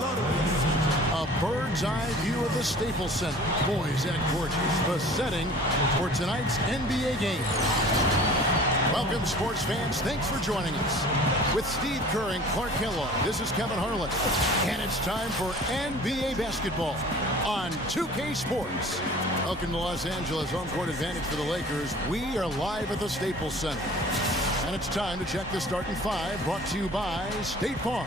A bird's eye view of the Staples Center. Boys at Gorgeous, the setting for tonight's NBA game. Welcome, sports fans. Thanks for joining us. With Steve Kerr and Clark Kellogg, this is Kevin Harlan. And it's time for NBA basketball on 2K Sports. Welcome to Los Angeles, home court advantage for the Lakers. We are live at the Staples Center. And it's time to check the starting five, brought to you by State Farm.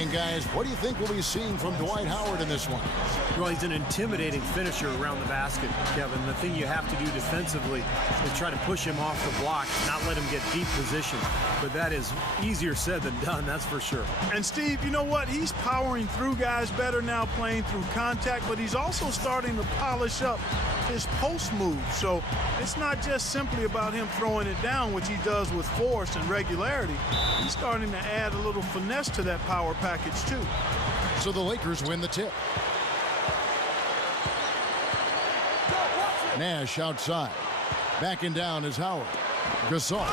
And guys, what do you think we'll be seeing from Dwight Howard in this one? Well, he's an intimidating finisher around the basket, Kevin. The thing you have to do defensively is try to push him off the block, not let him get deep position. But that is easier said than done, that's for sure. And Steve, you know what? He's powering through guys better now, playing through contact, but he's also starting to polish up his post move. So it's not just simply about him throwing it down, which he does with force and regularity. He's starting to add a little finesse to that power package too. So the Lakers win the tip. Nash outside. Backing down is Howard. Gasol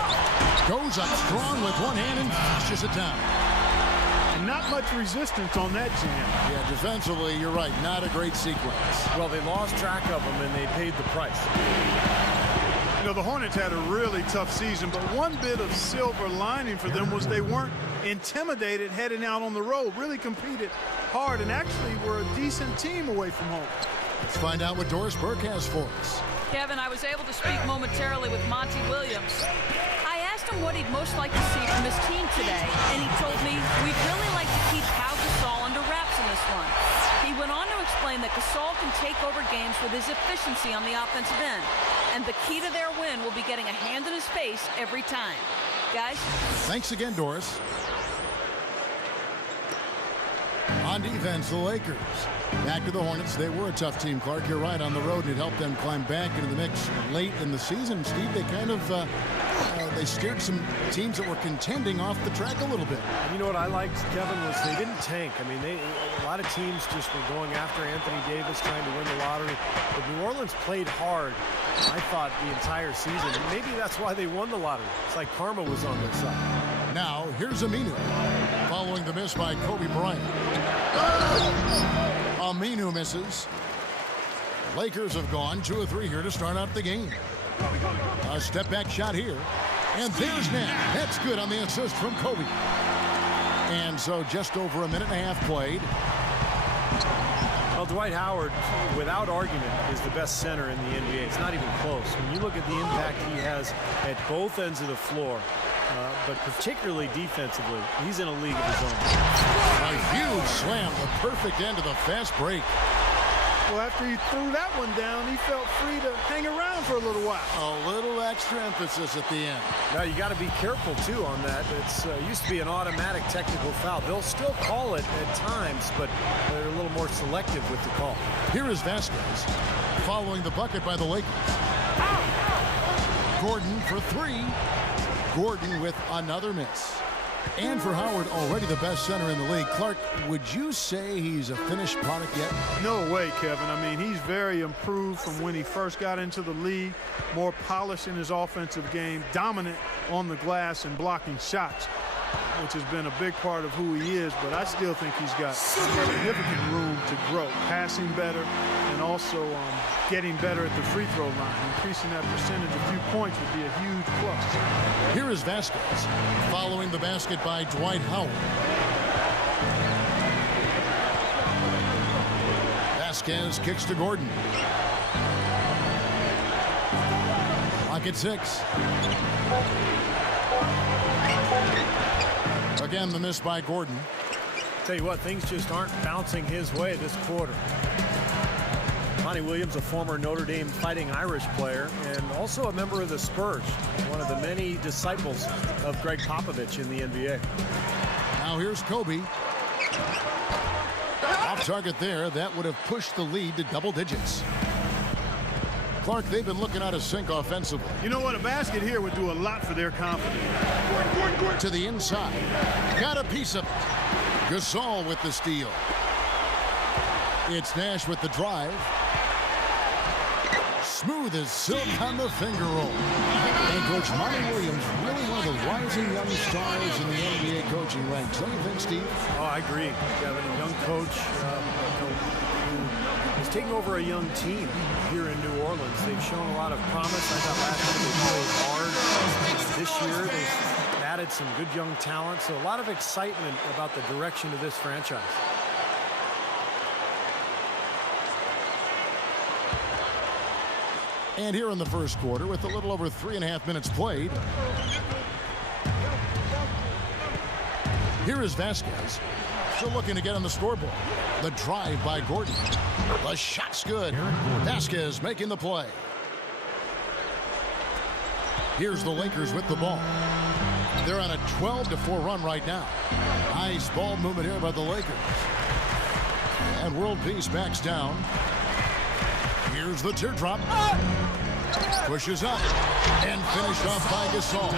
goes up strong with one hand and flushes it down. And not much resistance on that jam. Yeah, defensively, you're right. Not a great sequence. Well, they lost track of him, and they paid the price. You know, the Hornets had a really tough season, but one bit of silver lining for them was they weren't intimidated heading out on the road. Really competed hard and actually were a decent team away from home. Let's find out what Doris Burke has for us. Kevin, I was able to speak momentarily with Monty Williams. I asked him what he'd most like to see from his team today, and he told me we'd really like to keep Pau Gasol under wraps in this one. He went on to explain that Gasol can take over games with his efficiency on the offensive end, and the key to their win will be getting a hand in his face every time. Guys? Thanks again, Doris. On defense, the Lakers. Back to the Hornets. They were a tough team, Clark. You're right, on the road, and it helped them climb back into the mix late in the season. Steve, they kind of they steered some teams that were contending off the track a little bit. You know what I liked, Kevin, was they didn't tank. I mean, a lot of teams just were going after Anthony Davis, trying to win the lottery. But New Orleans played hard, I thought, the entire season. And maybe that's why they won the lottery. It's like karma was on their side. Now, here's Aminu, following the miss by Kobe Bryant. Aminu misses. Lakers have gone 2 of 3 here to start out the game. A step-back shot here. And there's Nash. That's good on the assist from Kobe. And so just over a minute and a half played. Well, Dwight Howard, without argument, is the best center in the NBA. It's not even close. When you look at the impact he has at both ends of the floor, but particularly defensively, he's in a league of his own. A huge slam, the perfect end of the fast break. Well, after he threw that one down, he felt free to hang around for a little while. A little extra emphasis at the end. Now, you got to be careful, too, on that. It's used to be an automatic technical foul. They'll still call it at times, but they're a little more selective with the call. Here is Vasquez, following the bucket by the Lakers. Gordon for 3. Gordon with another miss. And for Howard, already the best center in the league. Clark, would you say he's a finished product yet? No way, Kevin. I mean, he's very improved from when he first got into the league. More polished in his offensive game, dominant on the glass and blocking shots, which has been a big part of who he is. But I still think he's got significant room to grow. Passing better and also getting better at the free throw line. Increasing that percentage a few points would be a huge plus. Here is Vasquez, following the basket by Dwight Howard. Vasquez kicks to Gordon. Clock at 6. Again, the miss by Gordon. Tell you what, things just aren't bouncing his way this quarter. Monty Williams, a former Notre Dame Fighting Irish player and also a member of the Spurs, one of the many disciples of Greg Popovich in the NBA. Now here's Kobe. Off target there. That would have pushed the lead to double digits. Clark, they've been looking out of sync offensively. You know what? A basket here would do a lot for their confidence. To the inside. Got a piece of it. Gasol with the steal. It's Nash with the drive. Smooth as silk on the finger roll. And Coach Monty Williams, really one of the rising young stars in the NBA coaching ranks. Don't you think, Steve? Oh, I agree. Kevin, a young coach who is taking over a young team here in New Orleans. They've shown a lot of promise. I thought last year they played hard. This year they've added some good young talent. So a lot of excitement about the direction of this franchise. And here in the first quarter, with a little over 3.5 minutes played, here is Vasquez, still looking to get on the scoreboard. The drive by Gordon. The shot's good. Vasquez making the play. Here's the Lakers with the ball. They're on a 12-4 run right now. Nice ball movement here by the Lakers. And World Peace backs down. Here's the teardrop. Pushes up and finished off by Gasol.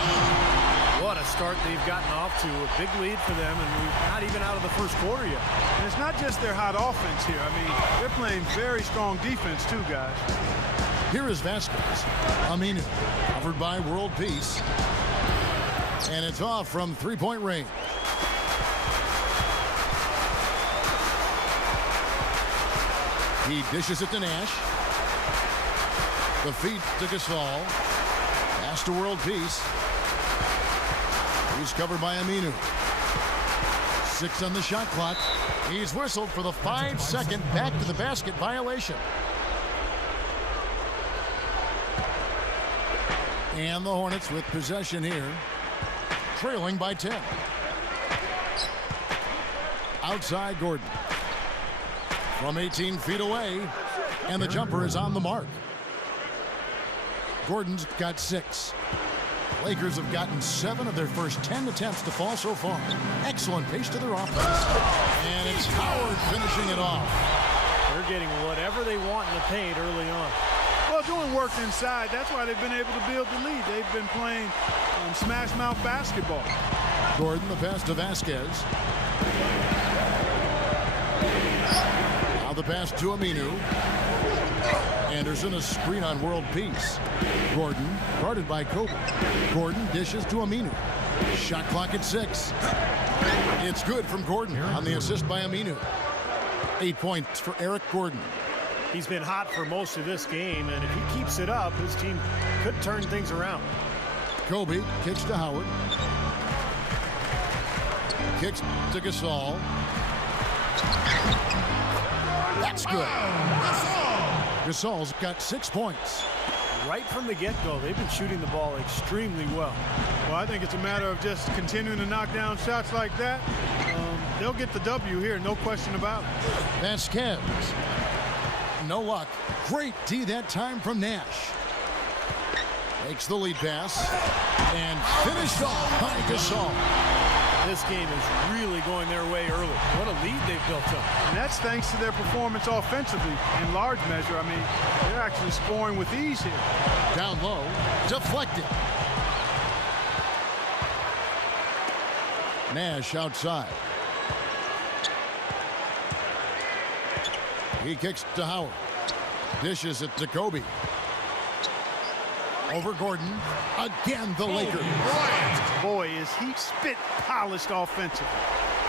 What a start they've gotten off to. A big lead for them, and we're not even out of the first quarter yet. And it's not just their hot offense here. I mean, they're playing very strong defense too, guys. Here is Vasquez. Aminu, covered by World Peace. And it's off from three-point range. He dishes it to Nash. The feed to Gasol. Pass to World Peace. He's covered by Aminu. 6 on the shot clock. He's whistled for the 5-second back to the basket violation. And the Hornets with possession here, trailing by 10. Outside Gordon. From 18 feet away, and the jumper is on the mark. Gordon's got 6. Lakers have gotten 7 of their first 10 attempts to fall so far. Excellent pace to their offense. And it's Howard finishing it off. They're getting whatever they want in the paint early on. Well, doing work inside, that's why they've been able to build the lead. They've been playing smash mouth basketball. Gordon, the pass to Vasquez. Now the pass to Aminu. Anderson, a screen on World Peace. Gordon, guarded by Kobe. Gordon dishes to Aminu. Shot clock at 6. It's good from Gordon on the assist by Aminu. 8 points for Eric Gordon. He's been hot for most of this game, and if he keeps it up, his team could turn things around. Kobe kicks to Howard. Kicks to Gasol. That's good. Gasol's got 6 points. Right from the get-go, they've been shooting the ball extremely well. Well, I think it's a matter of just continuing to knock down shots like that. They'll get the W here, no question about it. Vasquez. No luck. Great D that time from Nash. Makes the lead pass. And finished off by Gasol. This game is really going their way early. What a lead they've built up. And that's thanks to their performance offensively in large measure. I mean, they're actually scoring with ease here. Down low. Deflected. Nash outside. He kicks to Howard. Dishes it to Kobe. Over Gordon. Again, the Lakers. Boy, is he spit polished offensively.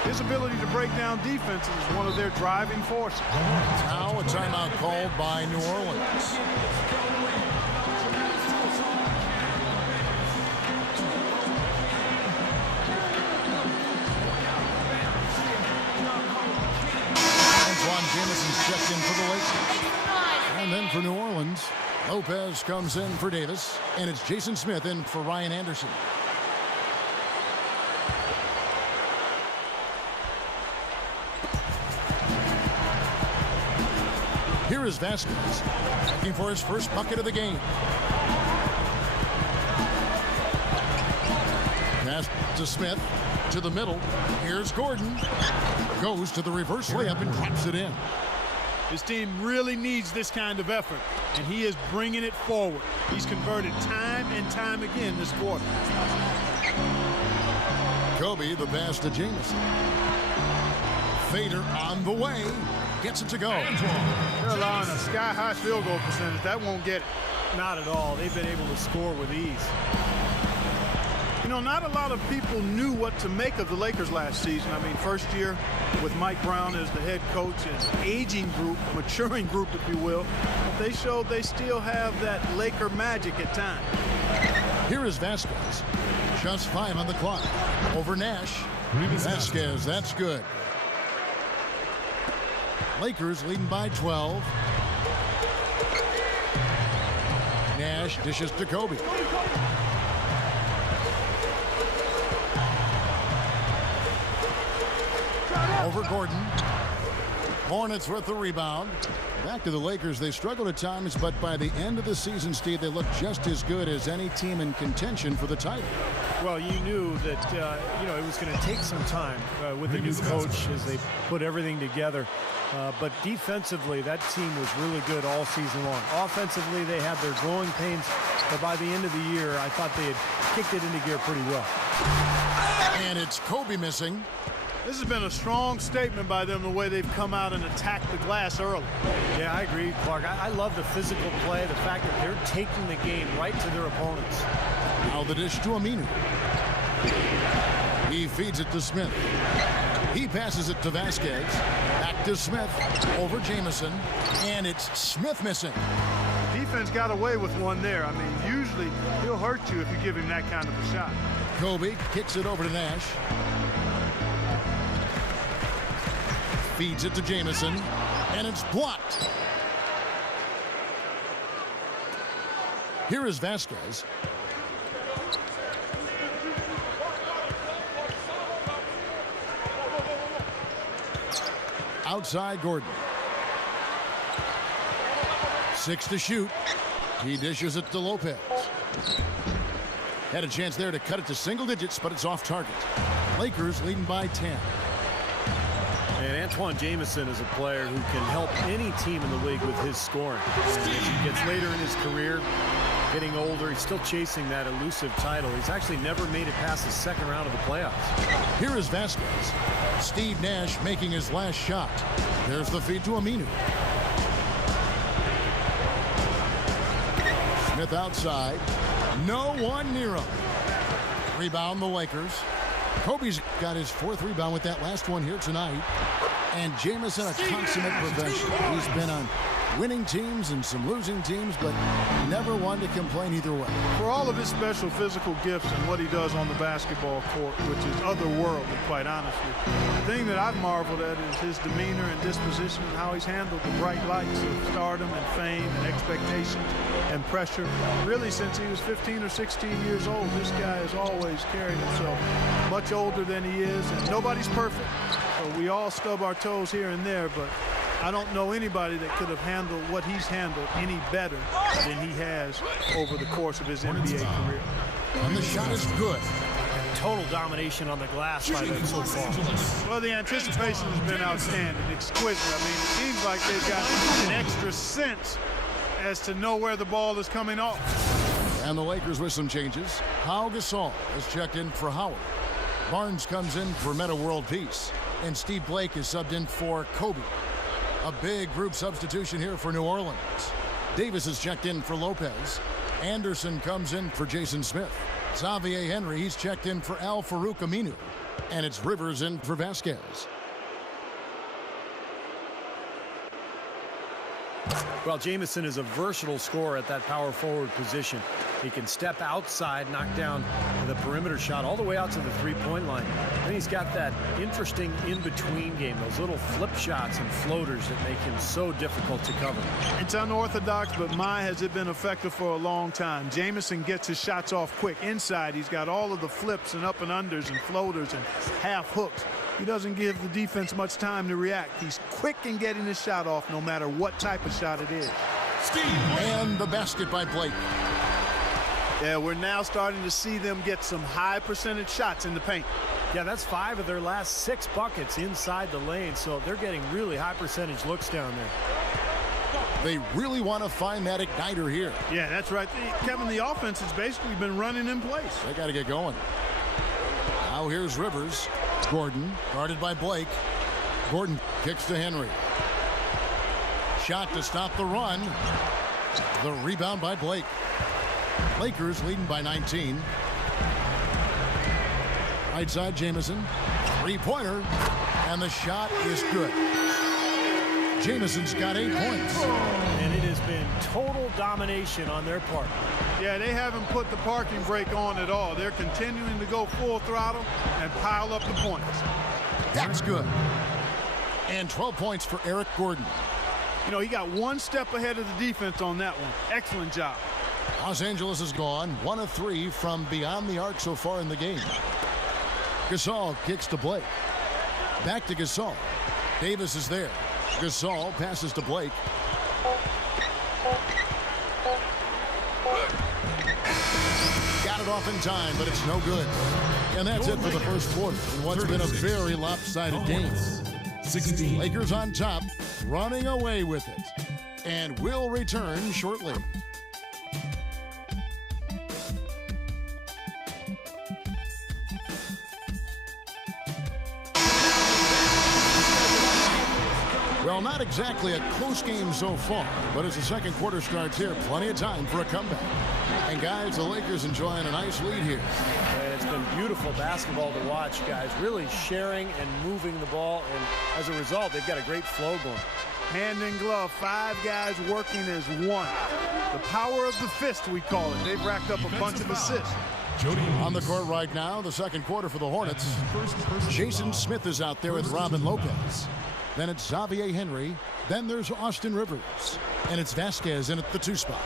His ability to break down defenses is one of their driving forces. Now a timeout called by New Orleans. Antoine Jameson's checked in for the Lakers. And then for New Orleans, Lopez comes in for Davis, and it's Jason Smith in for Ryan Anderson. Here is Vasquez, looking for his first bucket of the game. Pass to Smith, to the middle. Here's Gordon. Goes to the reverse layup and drops it in. His team really needs this kind of effort, and he is bringing it forward. He's converted time and time again this quarter. Kobe, the pass to Jameson. Fader on the way. Gets it to go. They're allowing a sky-high field goal percentage. That won't get it. Not at all. They've been able to score with ease. You know, not a lot of people knew what to make of the Lakers last season. I mean, first year with Mike Brown as the head coach, an aging group, maturing group, if you will. But they showed they still have that Laker magic at times. Here is Vasquez. Just 5 on the clock. Over Nash. Vasquez, that's good. Lakers leading by 12. Nash dishes to Kobe. Over Gordon. Hornets with the rebound. Back to the Lakers. They struggled at times, but by the end of the season, Steve, they looked just as good as any team in contention for the title. Well, you knew that, it was going to take some time with the new coach as they put everything together. But defensively, that team was really good all season long. Offensively, they had their growing pains, but by the end of the year, I thought they had kicked it into gear pretty well. And it's Kobe missing. This has been a strong statement by them, the way they've come out and attacked the glass early. Yeah, I agree, Clark. I love the physical play, the fact that they're taking the game right to their opponents. Now the dish to Aminu. He feeds it to Smith. He passes it to Vasquez. Back to Smith. Over Jamison. And it's Smith missing. The defense got away with one there. I mean, usually he'll hurt you if you give him that kind of a shot. Kobe kicks it over to Nash. Feeds it to Jamison. And it's blocked. Here is Vasquez. Outside Gordon. 6 to shoot. He dishes it to Lopez. Had a chance there to cut it to single digits, but it's off target. Lakers leading by 10. And Antoine Jamison is a player who can help any team in the league with his scoring. And as he gets later in his career, getting older, he's still chasing that elusive title. He's actually never made it past the second round of the playoffs. Here is Vasquez. Steve Nash making his last shot. There's the feed to Aminu. Smith outside. No one near him. Rebound the Lakers. Kobe's got his 4th rebound with that last one here tonight. And Jamison, a consummate professional. He's been on winning teams and some losing teams, but never one to complain either way. For all of his special physical gifts and what he does on the basketball court, which is otherworldly, quite honestly, the thing that I've marveled at is his demeanor and disposition and how he's handled the bright lights of stardom and fame and expectations and pressure. Really, since he was 15 or 16 years old, this guy has always carried himself much older than he is, and nobody's perfect. So we all stub our toes here and there, but I don't know anybody that could have handled what he's handled any better than he has over the course of his NBA career. And the shot is good. Total domination on the glass by them so far. Well, the anticipation has been outstanding, exquisite. I mean, it seems like they've got an extra sense as to know where the ball is coming off. And the Lakers with some changes. Pau Gasol is checked in for Howard. Barnes comes in for Metta World Peace. And Steve Blake is subbed in for Kobe. A big group substitution here for New Orleans. Davis is checked in for Lopez. Anderson comes in for Jason Smith. Xavier Henry, he's checked in for Al-Farouq Aminu. And it's Rivers in for Vasquez. Well, Jamison is a versatile scorer at that power forward position. He can step outside, knock down the perimeter shot all the way out to the three-point line. Then he's got that interesting in-between game, those little flip shots and floaters that make him so difficult to cover. It's unorthodox, but my, has it been effective for a long time. Jamison gets his shots off quick. Inside, he's got all of the flips and up and unders and floaters and half hooks. He doesn't give the defense much time to react. He's quick in getting his shot off no matter what type of shot it is. And the basket by Blake. Yeah, we're now starting to see them get some high percentage shots in the paint. Yeah, that's 5 of their last 6 buckets inside the lane, so they're getting really high percentage looks down there. They really want to find that igniter here. Yeah, that's right. Kevin, the offense has basically been running in place. They got to get going. Now here's Rivers. Gordon, guarded by Blake. Gordon kicks to Henry. Shot to stop the run. The rebound by Blake. Lakers leading by 19. Right side, Jamison. Three-pointer. And the shot is good. Jamison's got 8 points. And it has been total domination on their part. Yeah, they haven't put the parking brake on at all. They're continuing to go full throttle and pile up the points. That's good. And 12 points for Eric Gordon. You know, he got one step ahead of the defense on that one. Excellent job. Los Angeles is gone 1 of 3 from beyond the arc so far in the game. Gasol kicks to Blake. Back to Gasol. Davis is there. Gasol passes to Blake. Got it off in time, but it's no good. And that's it for the first quarter in what's been a very lopsided game. 16. Lakers on top, running away with it. And we'll return shortly. Well, not exactly a close game so far, but as the second quarter starts here, plenty of time for a comeback. And guys, the Lakers enjoying a nice lead here. And it's been beautiful basketball to watch, guys. Really sharing and moving the ball, and as a result, they've got a great flow going. Hand in glove, 5 guys working as one. The power of the fist, we call it. They've racked up a bunch of assists. On the court right now, the second quarter for the Hornets. Jason Smith is out there with Robin Lopez. Then it's Xavier Henry. Then there's Austin Rivers. And it's Vasquez in at the 2 spot.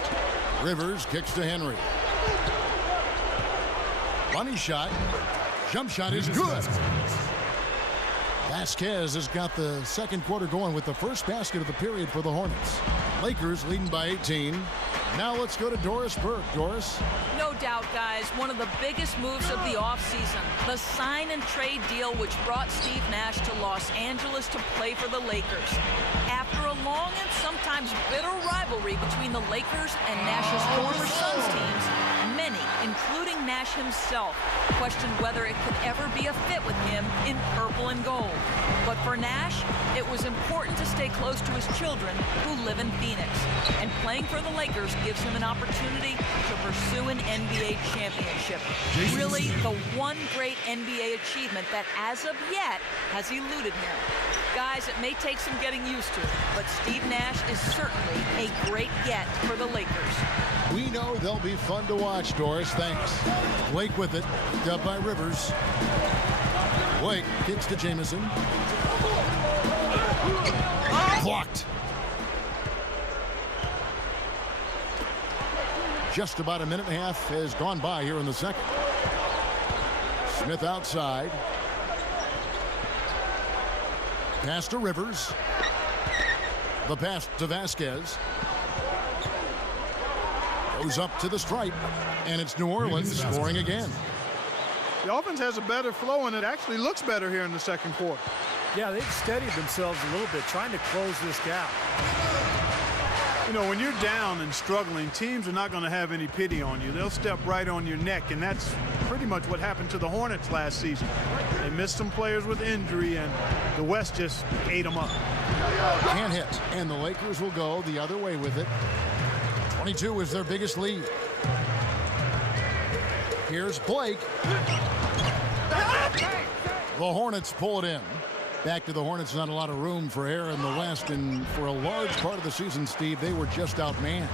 Rivers kicks to Henry. Money shot. Jump shot is good. Vasquez has got the second quarter going with the first basket of the period for the Hornets. Lakers leading by 18. Now let's go to Doris Burke. Doris? No doubt, guys, one of the biggest moves of the offseason. The sign and trade deal which brought Steve Nash to Los Angeles to play for the Lakers. After a long and sometimes bitter rivalry between the Lakers and Nash's former Suns teams, many, including Nash himself, questioned whether it could ever be a fit with him in purple and gold. But for Nash, it was important to stay close to his children who live in Phoenix. And playing for the Lakers gives him an opportunity to pursue an NBA championship. Really, the one great NBA achievement that, as of yet, has eluded him. Guys, it may take some getting used to, but Steve Nash is certainly a great get for the Lakers. We know they'll be fun to watch, Doris. Thanks. Blake with it. Picked up by Rivers. Blake kicks to Jamison. Blocked. Just about a minute and a half has gone by here in the second. Smith outside. Pass to Rivers. The pass to Vasquez. Goes up to the stripe. And it's New Orleans scoring again. The offense has a better flow, and it actually looks better here in the second quarter. Yeah, they've steadied themselves a little bit, trying to close this gap. You know, when you're down and struggling, teams are not going to have any pity on you. They'll step right on your neck, and that's pretty much what happened to the Hornets last season. They missed some players with injury, and the West just ate them up. Can't hit, and the Lakers will go the other way with it. 22 is their biggest lead. Here's Blake. The Hornets pull it in. Back to the Hornets, not a lot of room for error in the West, and for a large part of the season, Steve, they were just outmanned.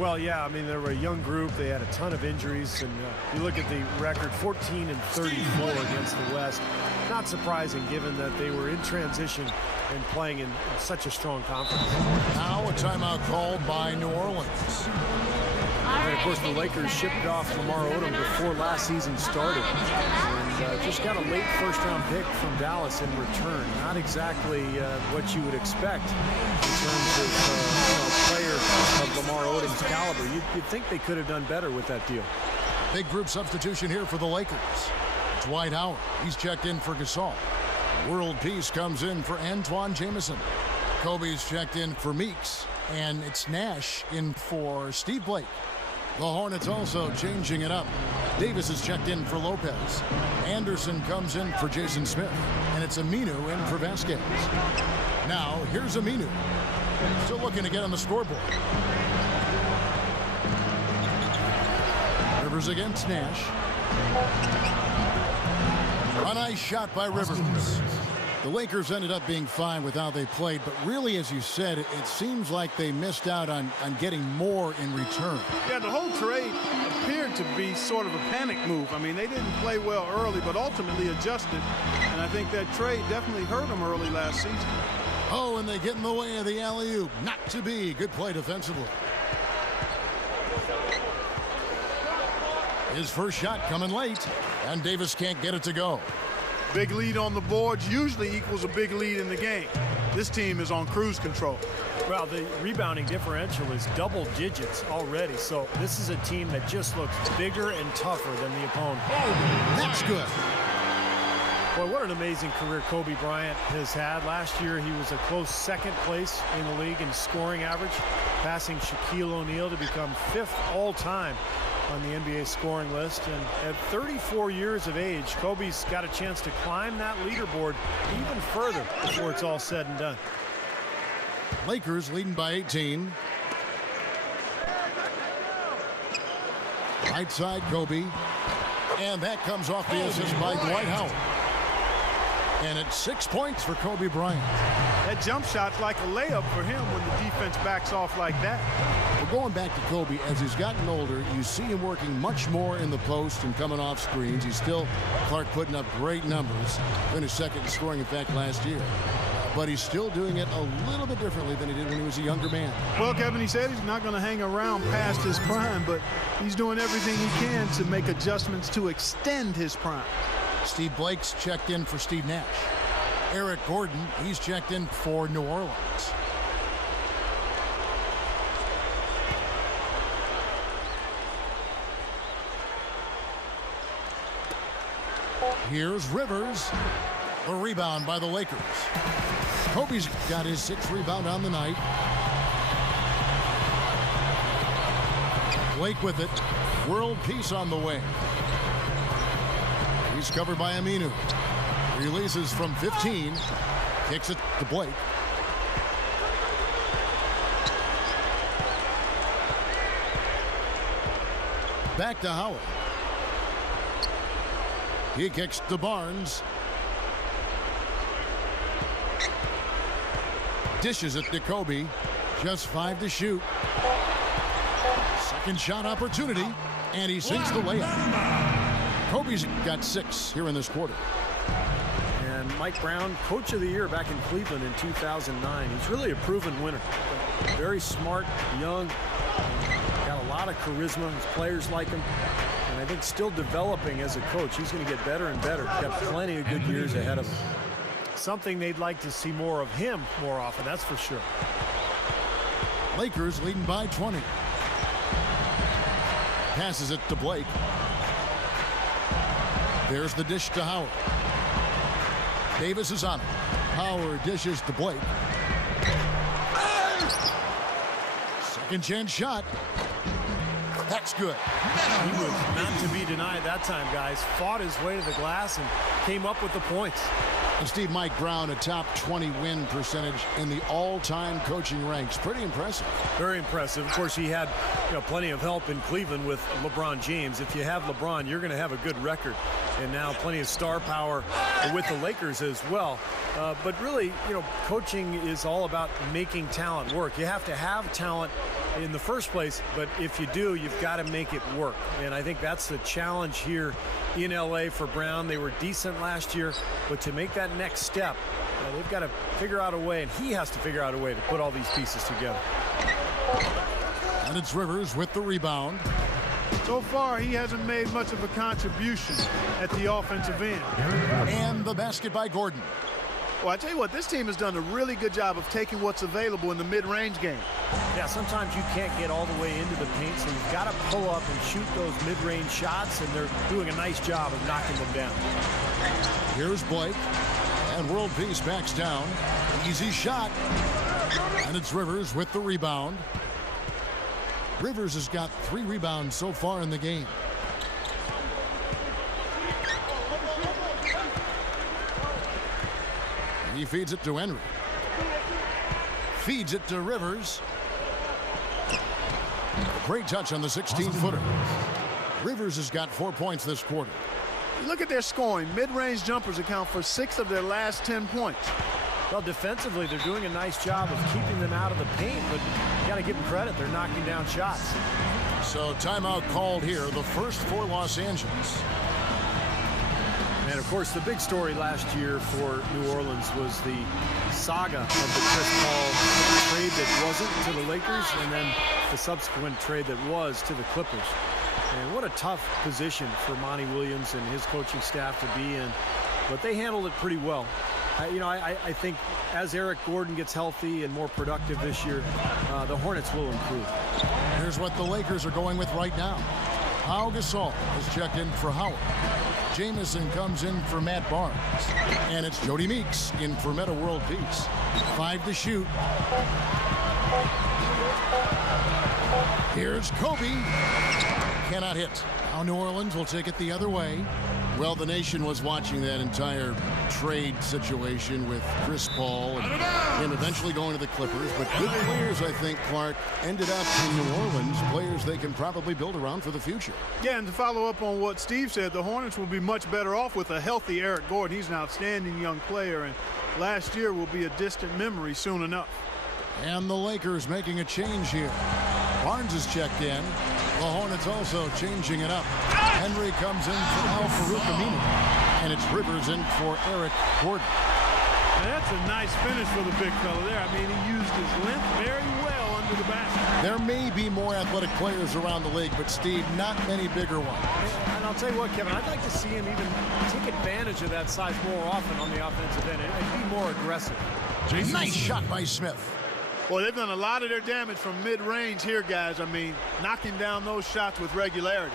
Well, yeah, I mean, they were a young group. They had a ton of injuries, and you look at the record, 14 and 34 against the West. Not surprising, given that they were in transition and playing in such a strong conference. Now a timeout called by New Orleans. And, of course, the Lakers shipped off Lamar Odom before last season started. And just got a late first-round pick from Dallas in return. Not exactly what you would expect in terms of a player of Lamar Odom's caliber. You'd think they could have done better with that deal. Big group substitution here for the Lakers. It's Dwight Howard. He's checked in for Gasol. World Peace comes in for Antoine Jamison. Kobe's checked in for Meeks. And it's Nash in for Steve Blake. The Hornets also changing it up. Davis is checked in for Lopez. Anderson comes in for Jason Smith. And it's Aminu in for Vasquez. Now, here's Aminu. Still looking to get on the scoreboard. Rivers against Nash. A nice shot by Rivers. The Lakers ended up being fine with how they played, but really, as you said, it seems like they missed out on getting more in return. Yeah, the whole trade appeared to be sort of a panic move. I mean, they didn't play well early, but ultimately adjusted. And I think that trade definitely hurt them early last season. Oh, and they get in the way of the alley-oop. Not to be. Good play defensively. His first shot coming late, and Davis can't get it to go. Big lead on the boards usually equals a big lead in the game. This team is on cruise control. Well, the rebounding differential is double digits already, so this is a team that just looks bigger and tougher than the opponent. Oh, that's good. Boy, what an amazing career Kobe Bryant has had. Last year, he was a close second place in the league in scoring average, passing Shaquille O'Neal to become 5th all-time on the NBA scoring list. And at 34 years of age, Kobe's got a chance to climb that leaderboard even further before it's all said and done. Lakers leading by 18. Right side, Kobe. And that comes off the assist by Dwight Howard. And it's 6 points for Kobe Bryant. That jump shot's like a layup for him when the defense backs off like that. Well, going back to Kobe, as he's gotten older, you see him working much more in the post and coming off screens. He's still, Clark, putting up great numbers. Finished second in scoring, in fact, last year. But he's still doing it a little bit differently than he did when he was a younger man. Well, Kevin, he said he's not going to hang around past his prime, but he's doing everything he can to make adjustments to extend his prime. Steve Blake's checked in for Steve Nash. Eric Gordon, he's checked in for New Orleans. Here's Rivers. A rebound by the Lakers. Kobe's got his 6th rebound on the night. Blake with it. World peace on the way. He's covered by Aminu. Releases from 15. Kicks it to Blake. Back to Howard. He kicks to Barnes. Dishes it to Kobe. Just 5 to shoot. Second shot opportunity. And he sinks the layup. Kobe's got 6 here in this quarter. And Mike Brown, Coach of the Year back in Cleveland in 2009. He's really a proven winner. Very smart, young, got a lot of charisma. His players like him. And I think still developing as a coach. He's going to get better and better. He's got plenty of good years ahead of him. Something they'd like to see more of him more often, that's for sure. Lakers leading by 20. Passes it to Blake. There's the dish to Howard. Davis is on it. Howard dishes to Blake. Second chance shot. That's good. He was not to be denied that time, guys. Fought his way to the glass and came up with the points. And Steve, Mike Brown, a top 20 win percentage in the all-time coaching ranks. Pretty impressive. Very impressive. Of course, he had plenty of help in Cleveland with LeBron James. If you have LeBron, you're going to have a good record. And now plenty of star power with the Lakers as well. But really, coaching is all about making talent work. You have to have talent in the first place, but if you do, you've got to make it work. And I think that's the challenge here in LA for Brown. They were decent last year, but to make that next step, they've got to figure out a way, and he has to figure out a way to put all these pieces together. And it's Rivers with the rebound. So far, he hasn't made much of a contribution at the offensive end. And the basket by Gordon. Well, I tell you what, this team has done a really good job of taking what's available in the mid-range game. Yeah, sometimes you can't get all the way into the paint, so you've got to pull up and shoot those mid-range shots, and they're doing a nice job of knocking them down. Here's Blake, and World Peace backs down. Easy shot. And it's Rivers with the rebound. Rivers has got 3 rebounds so far in the game. He feeds it to Henry. Feeds it to Rivers. Great touch on the 16-footer. Rivers has got 4 points this quarter. Look at their scoring. Mid-range jumpers account for 6 of their last 10 points. Well, defensively, they're doing a nice job of keeping them out of the paint, but you got to give them credit. They're knocking down shots. So timeout called here, the first for Los Angeles. And, of course, the big story last year for New Orleans was the saga of the Chris Paul trade that wasn't to the Lakers and then the subsequent trade that was to the Clippers. And what a tough position for Monty Williams and his coaching staff to be in. But they handled it pretty well. I think as Eric Gordon gets healthy and more productive this year, the Hornets will improve. Here's what the Lakers are going with right now. Pau Gasol has checked in for Howard. Jamison comes in for Matt Barnes. And it's Jody Meeks in for Metta World Peace. 5 to shoot. Here's Kobe. Cannot hit. Now New Orleans will take it the other way. Well, the nation was watching that entire trade situation with Chris Paul and him eventually going to the Clippers. But good players, I think, Clark, ended up in New Orleans. Players they can probably build around for the future. Yeah, and to follow up on what Steve said, the Hornets will be much better off with a healthy Eric Gordon. He's an outstanding young player, and last year will be a distant memory soon enough. And the Lakers making a change here. Barnes is checked in. The Hornets also changing it up. Henry comes in for Al-Farouq Aminu. And it's Rivers in for Eric Gordon. Now that's a nice finish for the big fella there. I mean, he used his length very well under the basket. There may be more athletic players around the league, but Steve, not many bigger ones. And I'll tell you what, Kevin, I'd like to see him even take advantage of that size more often on the offensive end and be more aggressive. Nice shot by Smith. Well, they've done a lot of their damage from mid-range here, guys. I mean, knocking down those shots with regularity.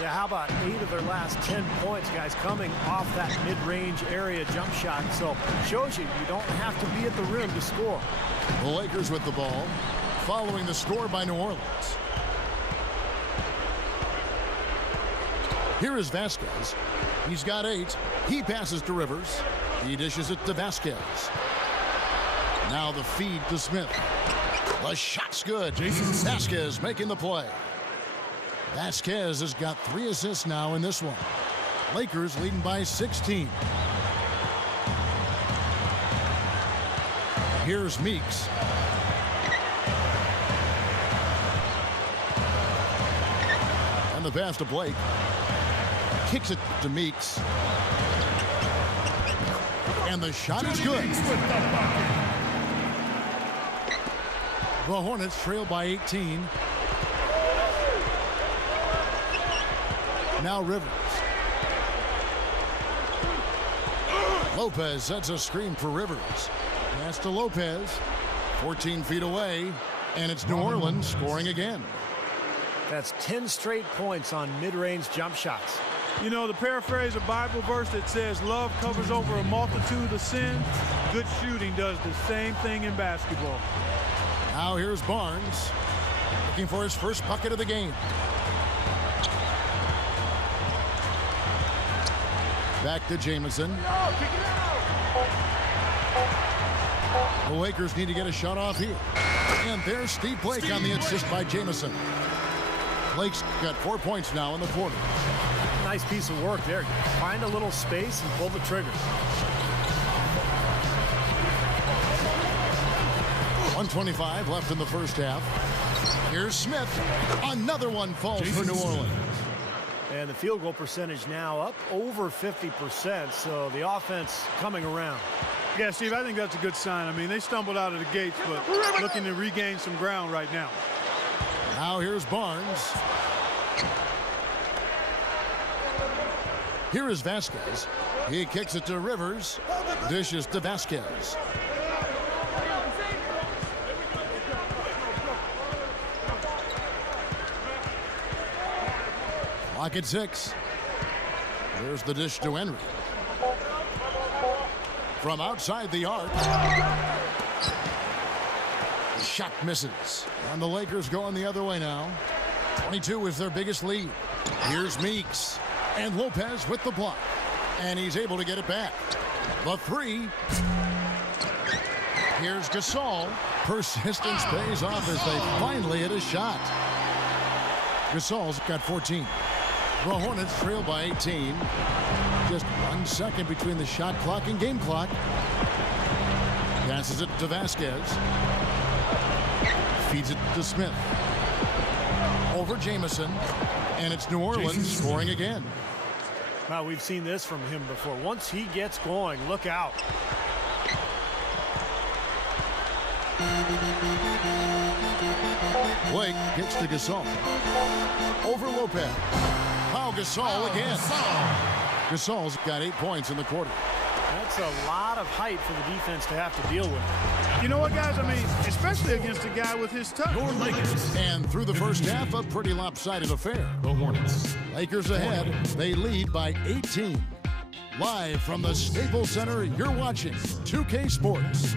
Yeah, how about 8 of their last 10 points, guys, coming off that mid-range area jump shot. So shows you don't have to be at the rim to score. The Lakers with the ball, following the score by New Orleans. Here is Vasquez. He's got 8. He passes to Rivers. He dishes it to Vasquez. Now the feed to Smith. The shot's good. Vasquez making the play. Vasquez has got 3 assists now in this one. Lakers leading by 16. Here's Meeks. And the pass to Blake. Kicks it to Meeks. And the shot is good. The Hornets trail by 18. Now Rivers. Lopez sets a screen for Rivers. Pass to Lopez. 14 feet away. And it's New Orleans scoring again. That's 10 straight points on mid-range jump shots. You know, to paraphrase a Bible verse that says, love covers over a multitude of sins, good shooting does the same thing in basketball. Now here's Barnes, looking for his first bucket of the game. Back to Jamison. The Lakers need to get a shot off here. And there's Steve Blake on the assist by Jamison. Blake's got 4 points now in the quarter. Nice piece of work there. Find a little space and pull the trigger. 1:25 left in the first half. Here's Smith. Another one falls for New Orleans. And the field goal percentage now up over 50%, so the offense coming around. Yeah, Steve, I think that's a good sign. I mean, they stumbled out of the gates, but looking to regain some ground right now. Now here's Barnes. Here is Vasquez. He kicks it to Rivers. Dishes to Vasquez. Clock at 6. There's the dish to Henry. From outside the arc. shot misses. And the Lakers going the other way now. 22 is their biggest lead. Here's Meeks. And Lopez with the block. And he's able to get it back. The three. Here's Gasol. Persistence pays off as they finally hit a shot. Gasol's got 14. The Hornets trail by 18. Just 1 second between the shot clock and game clock. Passes it to Vasquez. Feeds it to Smith. Over Jamison. And it's New Orleans scoring again. Now, we've seen this from him before. Once he gets going, look out. Blake gets to Gasol. Over Lopez. Pau Gasol again. Gasol's got 8 points in the quarter. That's a lot of height for the defense to have to deal with. You know what, guys? I mean, especially against a guy with his touch. Your Lakers. And through the first half, a pretty lopsided affair. The Hornets. Lakers ahead. They lead by 18. Live from the Staples Center, you're watching 2K Sports.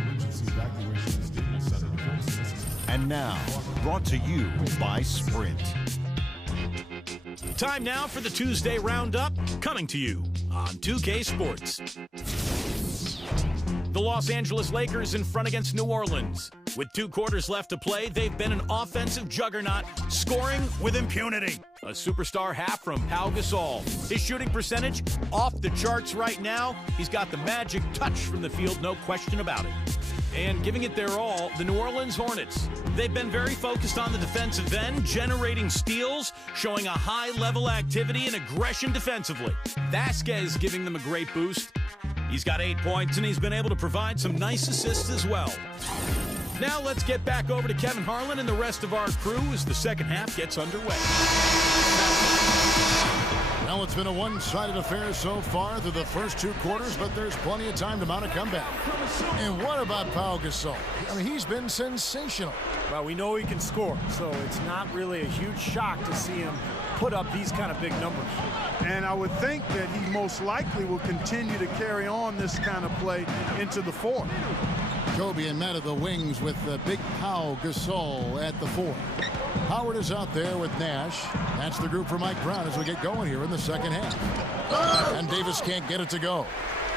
And now, brought to you by Sprint. Time now for the Tuesday Roundup, coming to you on 2K Sports. The Los Angeles Lakers in front against New Orleans. With 2 quarters left to play, they've been an offensive juggernaut, scoring with impunity. A superstar half from Pau Gasol. His shooting percentage off the charts right now. He's got the magic touch from the field, no question about it. And giving it their all, the New Orleans Hornets. They've been very focused on the defensive end, generating steals, showing a high-level activity and aggression defensively. Vasquez giving them a great boost. He's got 8 points, and he's been able to provide some nice assists as well. Now let's get back over to Kevin Harlan and the rest of our crew as the second half gets underway. Well, it's been a one-sided affair so far through the first 2 quarters, but there's plenty of time to mount a comeback. And what about Pau Gasol? I mean, he's been sensational. Well, we know he can score, so it's not really a huge shock to see him put up these kind of big numbers. And I would think that he most likely will continue to carry on this kind of play into the fourth. Kobe and Matt at the wings with big Pau Gasol at the 4. Howard is out there with Nash. That's the group for Mike Brown as we get going here in the second half. And Davis can't get it to go.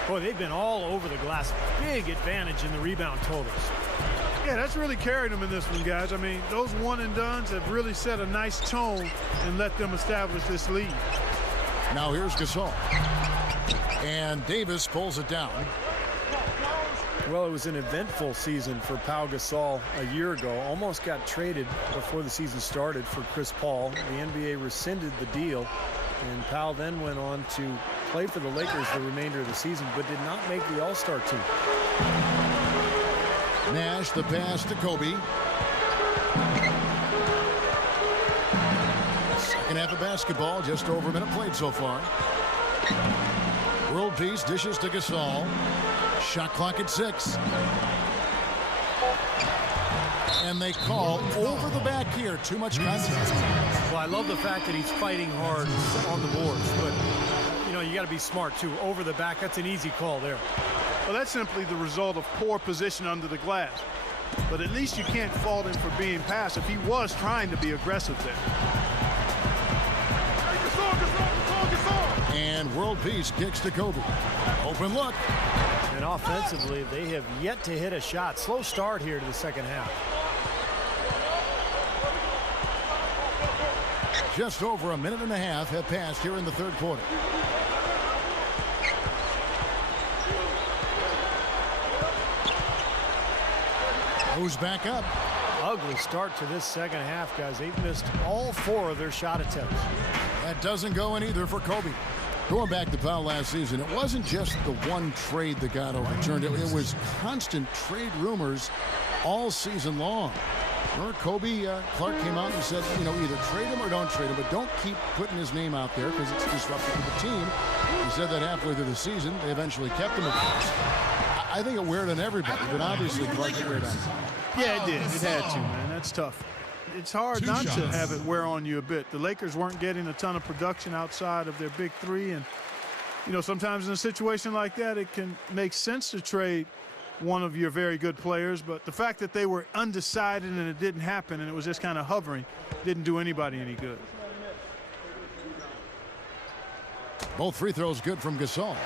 Boy, they've been all over the glass. Big advantage in the rebound totals. Yeah, that's really carried them in this one, guys. I mean, those one-and-dones have really set a nice tone and let them establish this lead. Now here's Gasol. And Davis pulls it down. Well, it was an eventful season for Pau Gasol a year ago. Almost got traded before the season started for Chris Paul. The NBA rescinded the deal, and Pau then went on to play for the Lakers the remainder of the season, but did not make the All-Star team. Nash, the pass to Kobe. Second half of basketball, just over a minute played so far. World Peace dishes to Gasol. Shot clock at 6. And they call over the back here. Too much contact. Well, I love the fact that he's fighting hard on the boards, but, you know, you got to be smart, too. Over the back, that's an easy call there. Well, that's simply the result of poor position under the glass. But at least you can't fault him for being passive. He was trying to be aggressive there. And World Peace kicks to Kobe. Open look. And offensively, they have yet to hit a shot. Slow start here to the second half. Just over a minute and a half have passed here in the third quarter. Goes back up. Ugly start to this second half, guys. They've missed all 4 of their shot attempts. That doesn't go in either for Kobe. Going back to Pau last season, it wasn't just the one trade that got overturned. It was constant trade rumors all season long. Remember Kobe Clark came out and said, you know, either trade him or don't trade him, but don't keep putting his name out there because it's disruptive to the team. He said that halfway through the season. They eventually kept him, of course. I think it weird on everybody, but obviously Clark it weird on him. Yeah, it did. It had to, man. That's tough. It's hard not to have it wear on you a bit. The Lakers weren't getting a ton of production outside of their big 3. And, you know, sometimes in a situation like that, it can make sense to trade one of your very good players, but the fact that they were undecided and it didn't happen and it was just kind of hovering didn't do anybody any good. Both free throws good from Gasol.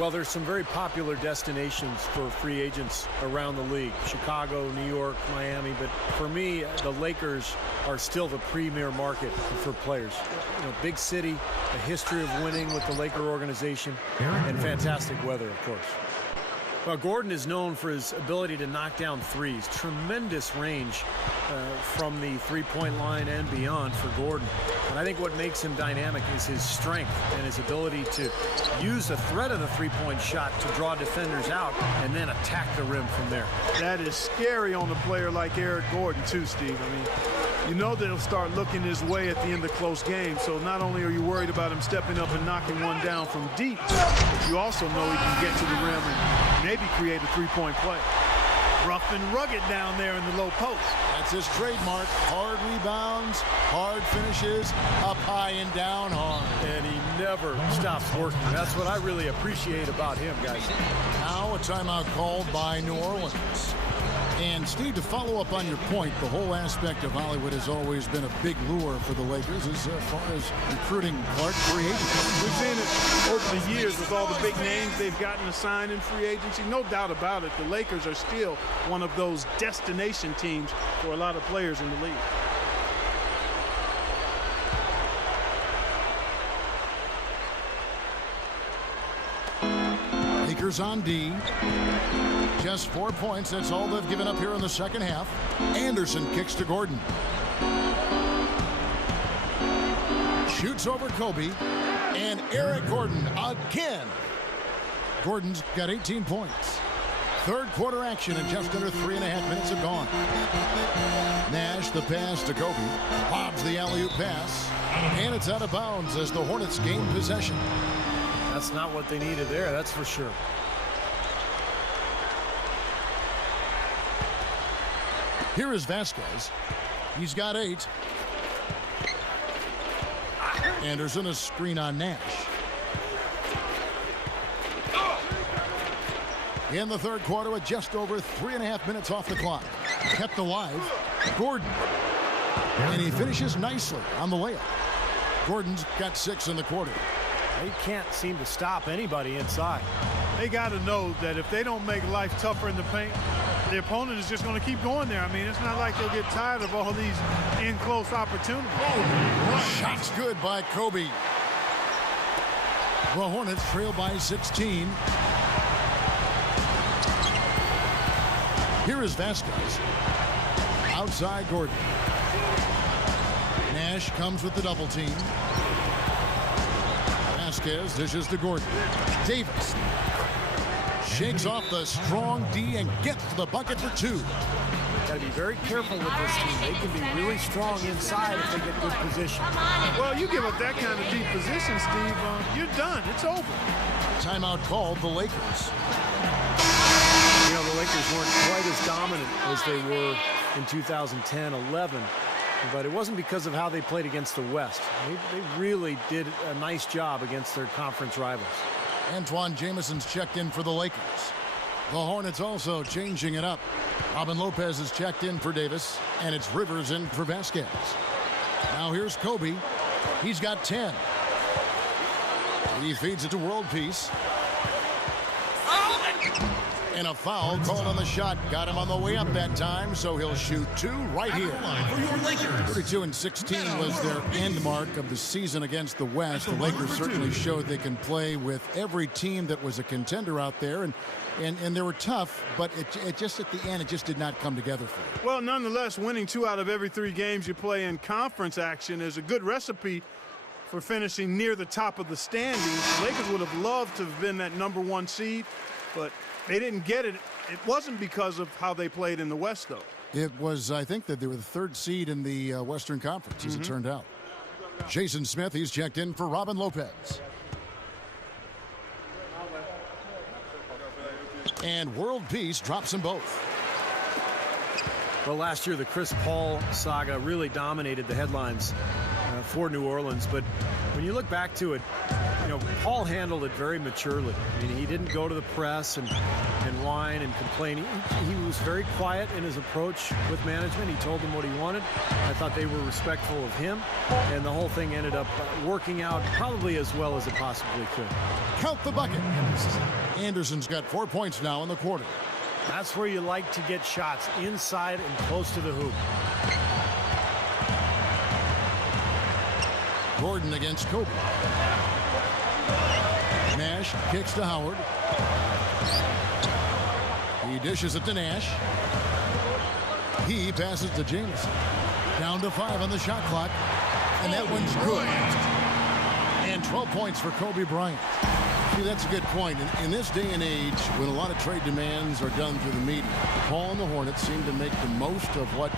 Well, there's some very popular destinations for free agents around the league. Chicago, New York, Miami. But for me, the Lakers are still the premier market for players. You know, big city, a history of winning with the Laker organization, and fantastic weather, of course. Well, Gordon is known for his ability to knock down threes. Tremendous range from the three-point line and beyond for Gordon. And I think what makes him dynamic is his strength and his ability to use the threat of the three-point shot to draw defenders out and then attack the rim from there. That is scary on a player like Eric Gordon, too, Steve. I mean, you know they'll start looking his way at the end of close games. So not only are you worried about him stepping up and knocking one down from deep, you also know he can get to the rim and maybe create a three-point play. Rough and rugged down there in the low post. That's his trademark. Hard rebounds, hard finishes, up high and down hard. And he never stops working. That's what I really appreciate about him, guys. Now a timeout called by New Orleans. And Steve, to follow up on your point, the whole aspect of Hollywood has always been a big lure for the Lakers as far as recruiting Clark free agents. We've seen it over the years with all the big names they've gotten assigned in free agency. No doubt about it, the Lakers are still one of those destination teams for a lot of players in the league. Lakers on D. Just 4 points. That's all they've given up here in the second half. Anderson kicks to Gordon. Shoots over Kobe. And Eric Gordon again. Gordon's got 18 points. Third quarter action and just under 3.5 minutes have gone. Nash the pass to Kobe. Lobs the alley-oop pass. And it's out of bounds as the Hornets gain possession. That's not what they needed there, that's for sure. Here is Vasquez. He's got 8. Anderson, a screen on Nash. In the third quarter with just over 3.5 minutes off the clock. Kept alive. Gordon. And he finishes nicely on the layup. Gordon's got 6 in the quarter. They can't seem to stop anybody inside. They got to know that if they don't make life tougher in the paint, the opponent is just going to keep going there. I mean, it's not like they'll get tired of all these in-close opportunities. Shots good by Kobe. The Hornets trail by 16. Here is Vasquez. Outside Gordon. Nash comes with the double team. Vasquez dishes to Gordon. Davis shakes off the strong D and gets to the bucket for 2. Got to be very careful with this team. They can be really strong inside if they get good position. Well, you give up that kind of deep position, Steve, you're done. It's over. Timeout called the Lakers. You know, the Lakers weren't quite as dominant as they were in 2010-11. But it wasn't because of how they played against the West. They really did a nice job against their conference rivals. Antoine Jameson's checked in for the Lakers. The Hornets also changing it up. Robin Lopez is checked in for Davis, and it's Rivers in for Vasquez. Now here's Kobe. He's got 10. He feeds it to World Peace. And a foul called on the shot. Got him on the way up that time, so he'll shoot 2 right here. 32-16 was their end mark of the season against the West. The Lakers certainly showed they can play with every team that was a contender out there, and they were tough, but it just at the end, it just did not come together for them. Well, nonetheless, winning 2 out of every 3 games you play in conference action is a good recipe for finishing near the top of the standings. The Lakers would have loved to have been that #1 seed, but they didn't get it. It wasn't because of how they played in the West, though. It was, I think, that they were the 3rd seed in the Western Conference, as it turned out. Jason Smith, he's checked in for Robin Lopez. And World Peace drops them both. Well, last year, the Chris Paul saga really dominated the headlines for New Orleans. But when you look back to it, you know, Paul handled it very maturely. I mean, he didn't go to the press and and whine and complain. He was very quiet in his approach with management. He told them what he wanted. I thought they were respectful of him, and the whole thing ended up working out probably as well as it possibly could. Count the bucket. Anderson's got 4 points now in the quarter. That's where you like to get shots, inside and close to the hoop. Gordon against Kobe. Nash kicks to Howard. He dishes it to Nash. He passes to Jameson. Down to 5 on the shot clock. And that one's good. And 12 points for Kobe Bryant. See, that's a good point. In this day and age, when a lot of trade demands are done through the media, Paul and the Hornets seem to make the most of what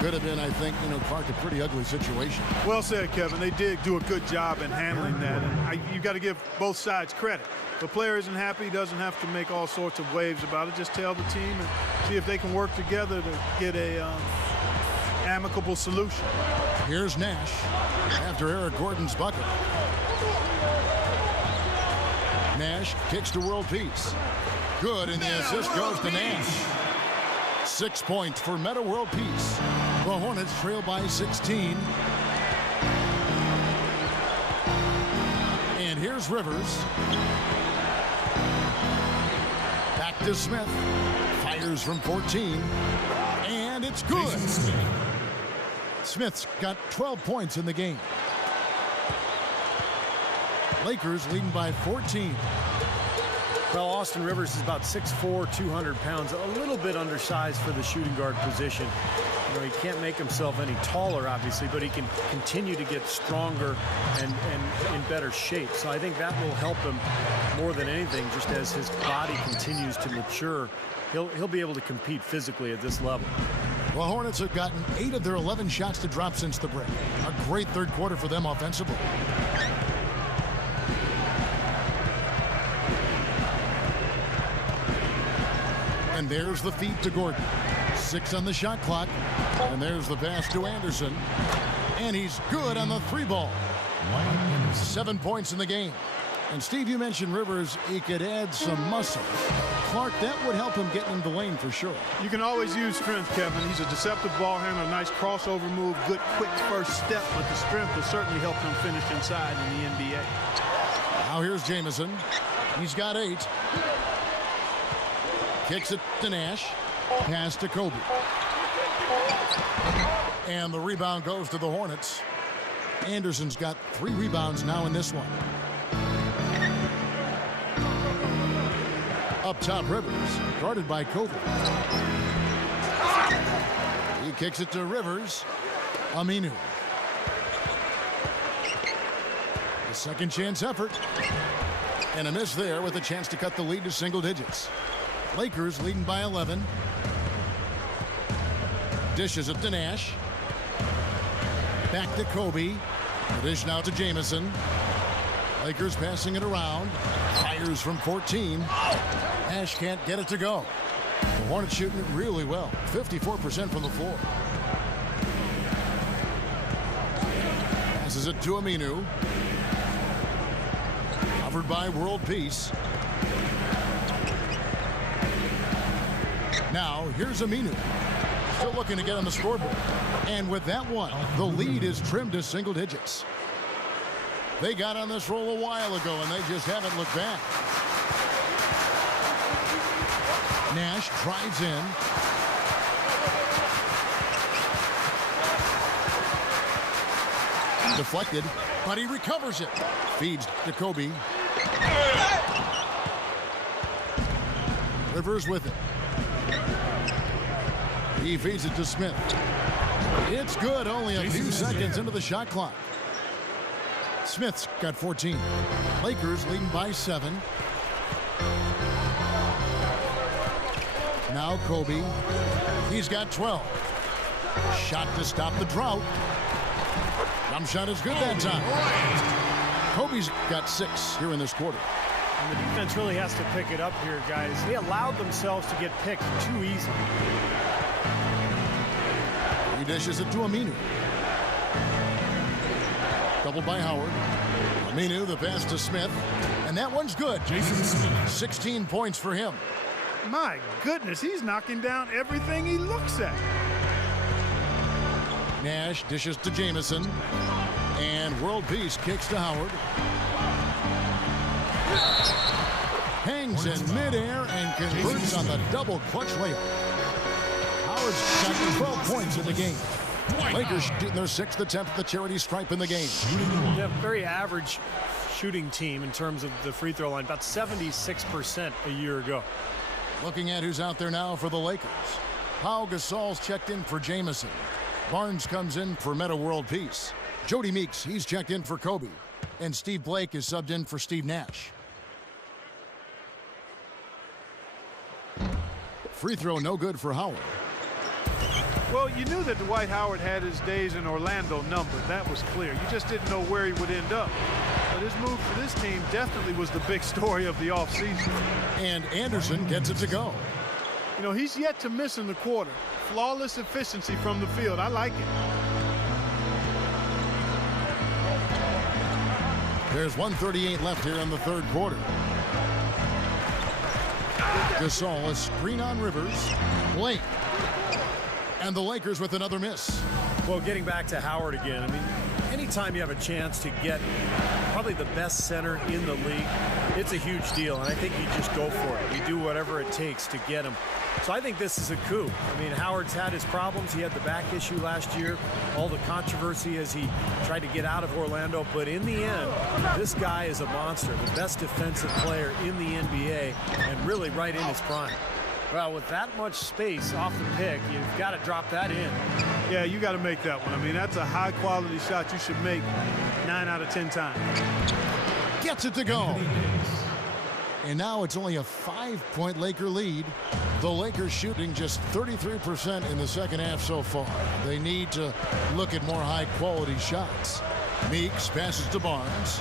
could have been, I think, Clark, a pretty ugly situation. Well said, Kevin. They did do a good job in handling that. And you got to give both sides credit. If the player isn't happy, he doesn't have to make all sorts of waves about it. Just tell the team and see if they can work together to get a amicable solution. Here's Nash after Eric Gordon's bucket. Nash kicks to world peace. Good, and the assist goes to Nash. 6 points for Meta World Peace. The Hornets trail by 16. And here's Rivers. Back to Smith. Fires from 14. And it's good. Smith's got 12 points in the game. Lakers leading by 14. Well, Austin Rivers is about 6'4", 200 pounds, a little bit undersized for the shooting guard position. He can't make himself any taller, obviously, but he can continue to get stronger and in better shape. So I think that will help him more than anything, just as his body continues to mature. He'll be able to compete physically at this level. The Hornets have gotten 8 of their 11 shots to drop since the break. A great third quarter for them offensively. And there's the feed to Gordon. 6 on the shot clock. And there's the pass to Anderson. And he's good on the 3 ball. 7 points in the game. And Steve, you mentioned Rivers. He could add some muscle. Clark, that would help him get in the lane for sure. You can always use strength, Kevin. He's a deceptive ball handler, nice crossover move, good quick first step, but the strength will certainly help him finish inside in the NBA. Now here's Jameson. He's got 8. Kicks it to Nash. Pass to Kobe. And the rebound goes to the Hornets. Anderson's got 3 rebounds now in this one. Up top, Rivers, guarded by Kobe. He kicks it to Rivers. Aminu. A second chance effort. And a miss there with a chance to cut the lead to single digits. Lakers leading by 11. Dishes it to Nash. Back to Kobe. The dish now to Jameson. Lakers passing it around. Fires from 14. Nash can't get it to go. The Hornets shooting it really well. 54% from the floor. Passes it to Aminu. Covered by World Peace. Now, here's Aminu. Still looking to get on the scoreboard. And with that one, the lead is trimmed to single digits. They got on this roll a while ago, and they just haven't looked back. Nash drives in. Deflected, but he recovers it. Feeds to Kobe. Rivers with it. He feeds it to Smith. It's good, only a few seconds into the shot clock. Smith's got 14. Lakers leading by 7. Now Kobe. He's got 12. Shot to stop the drought. Jump shot is good that time. Kobe's got 6 here in this quarter. And the defense really has to pick it up here, guys. They allowed themselves to get picked too easily. He dishes it to Aminu. Doubled by Howard. Aminu, the pass to Smith. And that one's good. 16 points for him. My goodness, he's knocking down everything he looks at. Nash dishes to Jamison. And world peace kicks to Howard. Hangs in midair and converts on the double clutch layup. Howard's got 12 points in the game. Lakers shooting their 6th attempt at the charity stripe in the game. Yeah, very average shooting team in terms of the free throw line, about 76% a year ago. Looking at who's out there now for the Lakers. Pau Gasol's checked in for Jamison. Barnes comes in for Meta World Peace. Jody Meeks, he's checked in for Kobe. And Steve Blake is subbed in for Steve Nash. Free throw no good for Howard. Well, you knew that Dwight Howard had his days in Orlando numbered. That was clear. You just didn't know where he would end up. But his move for this team definitely was the big story of the offseason. And Anderson gets it to go. You know, he's yet to miss in the quarter. Flawless efficiency from the field. I like it. There's 1:38 left here in the third quarter. Gasol, a screen on Rivers. Blake. And the Lakers with another miss. Well, getting back to Howard again, I mean, anytime you have a chance to get probably the best center in the league, it's a huge deal, and I think you just go for it. You do whatever it takes to get him. So I think this is a coup. I mean, Howard's had his problems. He had the back issue last year, all the controversy as he tried to get out of Orlando. But in the end, this guy is a monster, the best defensive player in the NBA, and really right in his prime. Well, with that much space off the pick, you've got to drop that in. Yeah, you got to make that one. I mean, that's a high-quality shot you should make 9 out of 10 times. Gets it to go. And now it's only a 5-point Laker lead. The Lakers shooting just 33% in the second half so far. They need to look at more high-quality shots. Meeks passes to Barnes.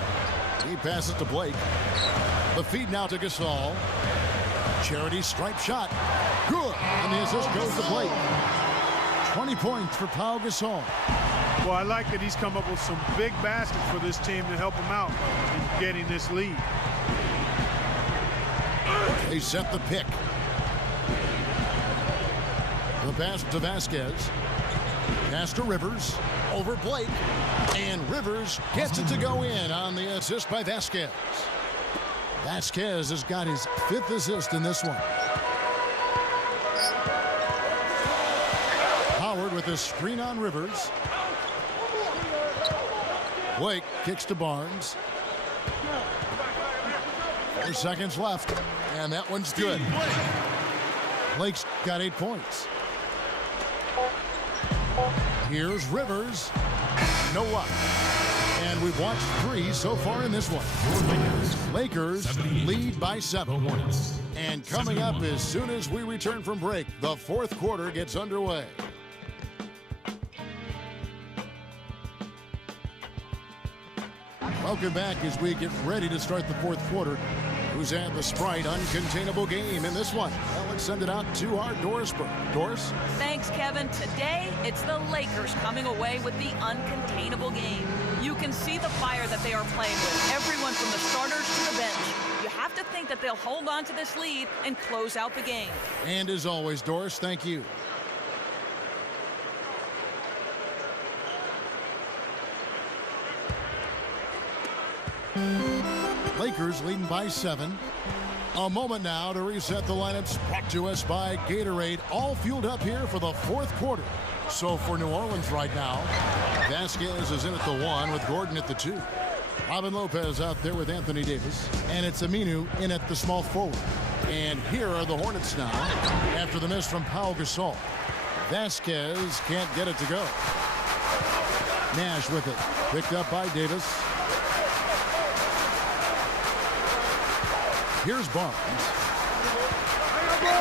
He passes to Blake. The feed now to Gasol. Charity stripe shot. Good. And the assist goes to Blake. 20 points for Pau Gasol. Well, I like that he's come up with some big baskets for this team to help him out in getting this lead. They set the pick. The pass to Vasquez. Pass to Rivers. Over Blake. And Rivers gets it to go in on the assist by Vasquez. Vasquez has got his 5th assist in this one. Howard with a screen on Rivers. Blake kicks to Barnes. 4 seconds left, and that one's good. Blake's got 8 points. Here's Rivers. No luck. And we've watched 3 so far in this one. Lakers lead by 7. And coming up as soon as we return from break, the 4th quarter gets underway. Welcome back as we get ready to start the 4th quarter. Who's had the Sprite uncontainable game in this one? Well, let's send it out to our Doris Burke. Doris? Thanks, Kevin. Today, it's the Lakers coming away with the uncontainable game. You can see the fire that they are playing with, everyone from the starters to the bench. You have to think that they'll hold on to this lead and close out the game. And as always, Doris, thank you. Lakers leading by 7. A moment now to reset the lineups brought to us by Gatorade. All fueled up here for the 4th quarter. So for New Orleans right now, Vasquez is in at the 1 with Gordon at the 2. Robin Lopez out there with Anthony Davis. And it's Aminu in at the small forward. And here are the Hornets now after the miss from Pau Gasol. Vasquez can't get it to go. Nash with it. Picked up by Davis. Here's Barnes.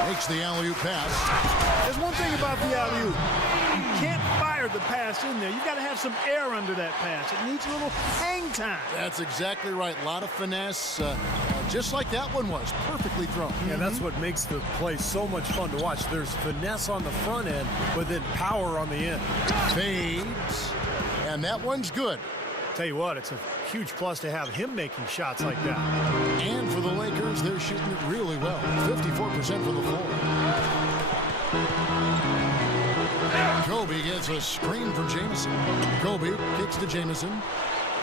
Makes the alley-oop pass. There's one thing about the alley-oop. You can't fire the pass in there. You've got to have some air under that pass. It needs a little hang time. That's exactly right. A lot of finesse, just like that one was. Perfectly thrown. Yeah, that's what makes the play so much fun to watch. There's finesse on the front end, but then power on the end. Fades. And that one's good. Tell you what, it's a huge plus to have him making shots like that. And for the Lakers, Lakers, they're shooting it really well. 54% from the floor. Kobe gets a screen for Jamison. Kobe kicks to Jamison.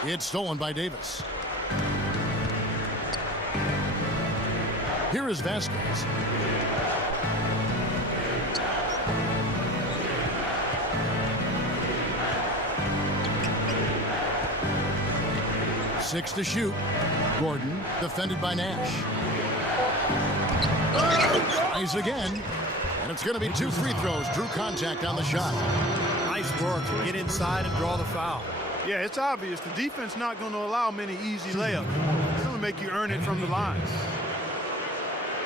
It's stolen by Davis. Here is Vasquez. Six to shoot. Gordon defended by Nash. Tries again. And it's going to be 2 free throws. Drew contact on the shot. Nice work to get inside and draw the foul. Yeah, it's obvious. The defense not going to allow many easy layups. It's going to make you earn it from the line.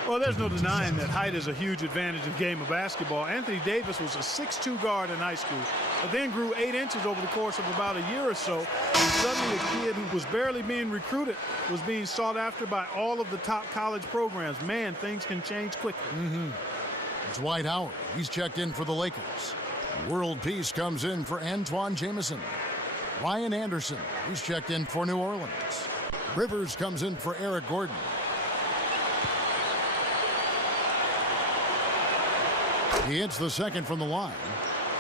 Well, there's no denying that height is a huge advantage in the game of basketball. Anthony Davis was a 6'2" guard in high school, but then grew 8 inches over the course of about a year or so. And suddenly a kid who was barely being recruited was being sought after by all of the top college programs. Man, things can change quickly. It's Dwight Howard. He's checked in for the Lakers. World Peace comes in for Antoine Jamison. Ryan Anderson, he's checked in for New Orleans. Rivers comes in for Eric Gordon. He hits the second from the line.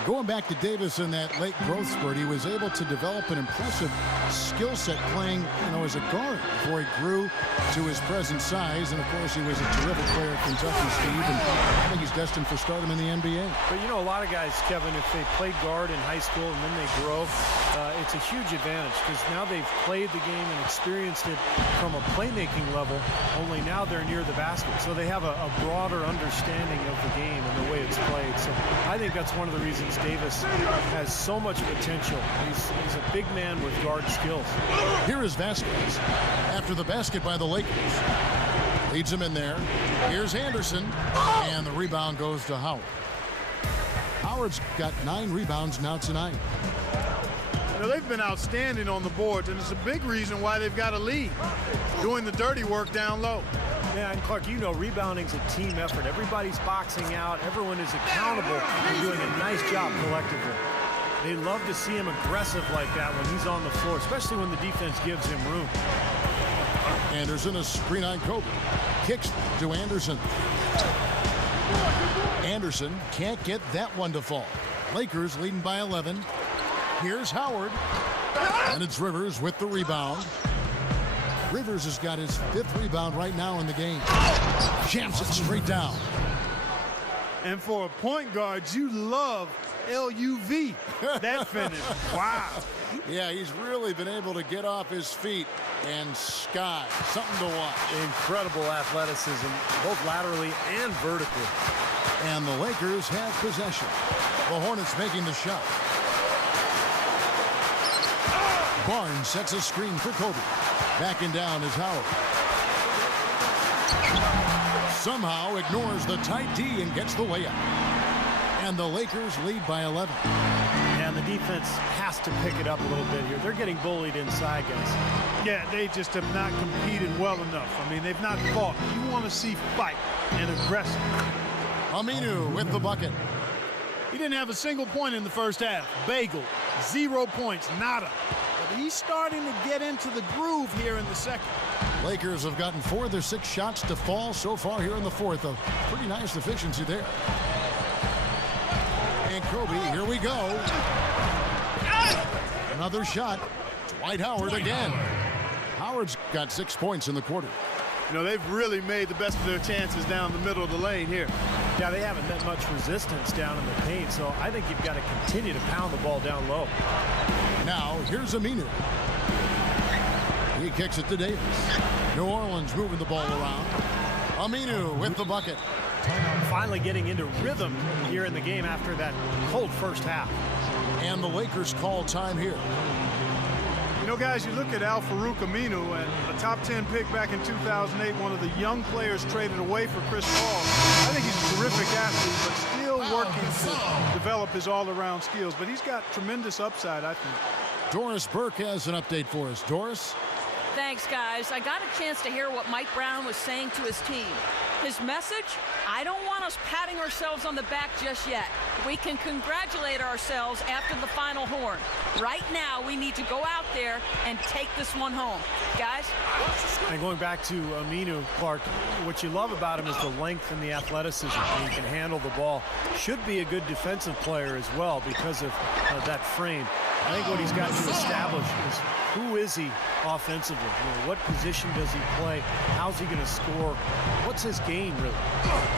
Going back to Davis in that late growth spurt, he was able to develop an impressive skill set playing, as a guard before he grew to his present size. And, of course, he was a terrific player at Kentucky, Steve, and I think he's destined for stardom in the NBA. But, a lot of guys, Kevin, if they played guard in high school and then they grow, it's a huge advantage because now they've played the game and experienced it from a playmaking level, only now they're near the basket. So they have a broader understanding of the game and the way it's played. So I think that's one of the reasons Davis has so much potential. He's a big man with guard skills. Here is Vasquez after the basket by the Lakers. Leads him in there. Here's Anderson, and the rebound goes to Howard. Howard's got 9 rebounds now tonight. They've been outstanding on the boards, and it's a big reason why they've got a lead, doing the dirty work down low. Yeah, and Clark, rebounding's a team effort. Everybody's boxing out. Everyone is accountable and doing a nice job collectively. They love to see him aggressive like that when he's on the floor, especially when the defense gives him room. Anderson, a screen on Kobe. Kicks to Anderson. Anderson can't get that one to fall. Lakers leading by 11. Here's Howard. And it's Rivers with the rebound. Rivers has got his 5th rebound right now in the game. Jams it straight down. And for a point guard, you love LUV, that finish. Wow. Yeah, he's really been able to get off his feet and sky. Something to watch. Incredible athleticism, both laterally and vertically. And the Lakers have possession. The Hornets making the shot. Barnes sets a screen for Kobe. Backing down is Howard. Somehow ignores the tight D and gets the layup. And the Lakers lead by 11. And the defense has to pick it up a little bit here. They're getting bullied inside, guys. Yeah, they just have not competed well enough. They've not fought. You want to see fight and aggressive. Aminu with the bucket. He didn't have a single point in the first half. Bagel, 0 points, nada. But he's starting to get into the groove here in the second. Lakers have gotten 4 of their 6 shots to fall so far here in the fourth. A pretty nice efficiency there. And Kobe, here we go. Another shot. Dwight Howard again. Howard's got 6 points in the quarter. They've really made the best of their chances down the middle of the lane here. Yeah, they haven't met much resistance down in the paint, so I think you've got to continue to pound the ball down low. Now, here's Aminu. He kicks it to Davis. New Orleans moving the ball around. Aminu with the bucket. Finally getting into rhythm here in the game after that cold first half. And the Lakers call time here. Guys, you look at Al-Farouq Aminu, and a top 10 pick back in 2008, one of the young players traded away for Chris Paul. I think he's a terrific athlete, but still working to develop his all-around skills. But he's got tremendous upside, I think. Doris Burke has an update for us. Doris? Thanks, guys. I got a chance to hear what Mike Brown was saying to his team. His message, I I don't want us patting ourselves on the back just yet. We can congratulate ourselves after the final horn. Right now, we need to go out there and take this one home. Guys? And going back to Aminu, Clark, what you love about him is the length and the athleticism. He can handle the ball. Should be a good defensive player as well because of that frame. I think what he's got to establish is who is he offensively? What position does he play? How's he going to score? What's his game, really?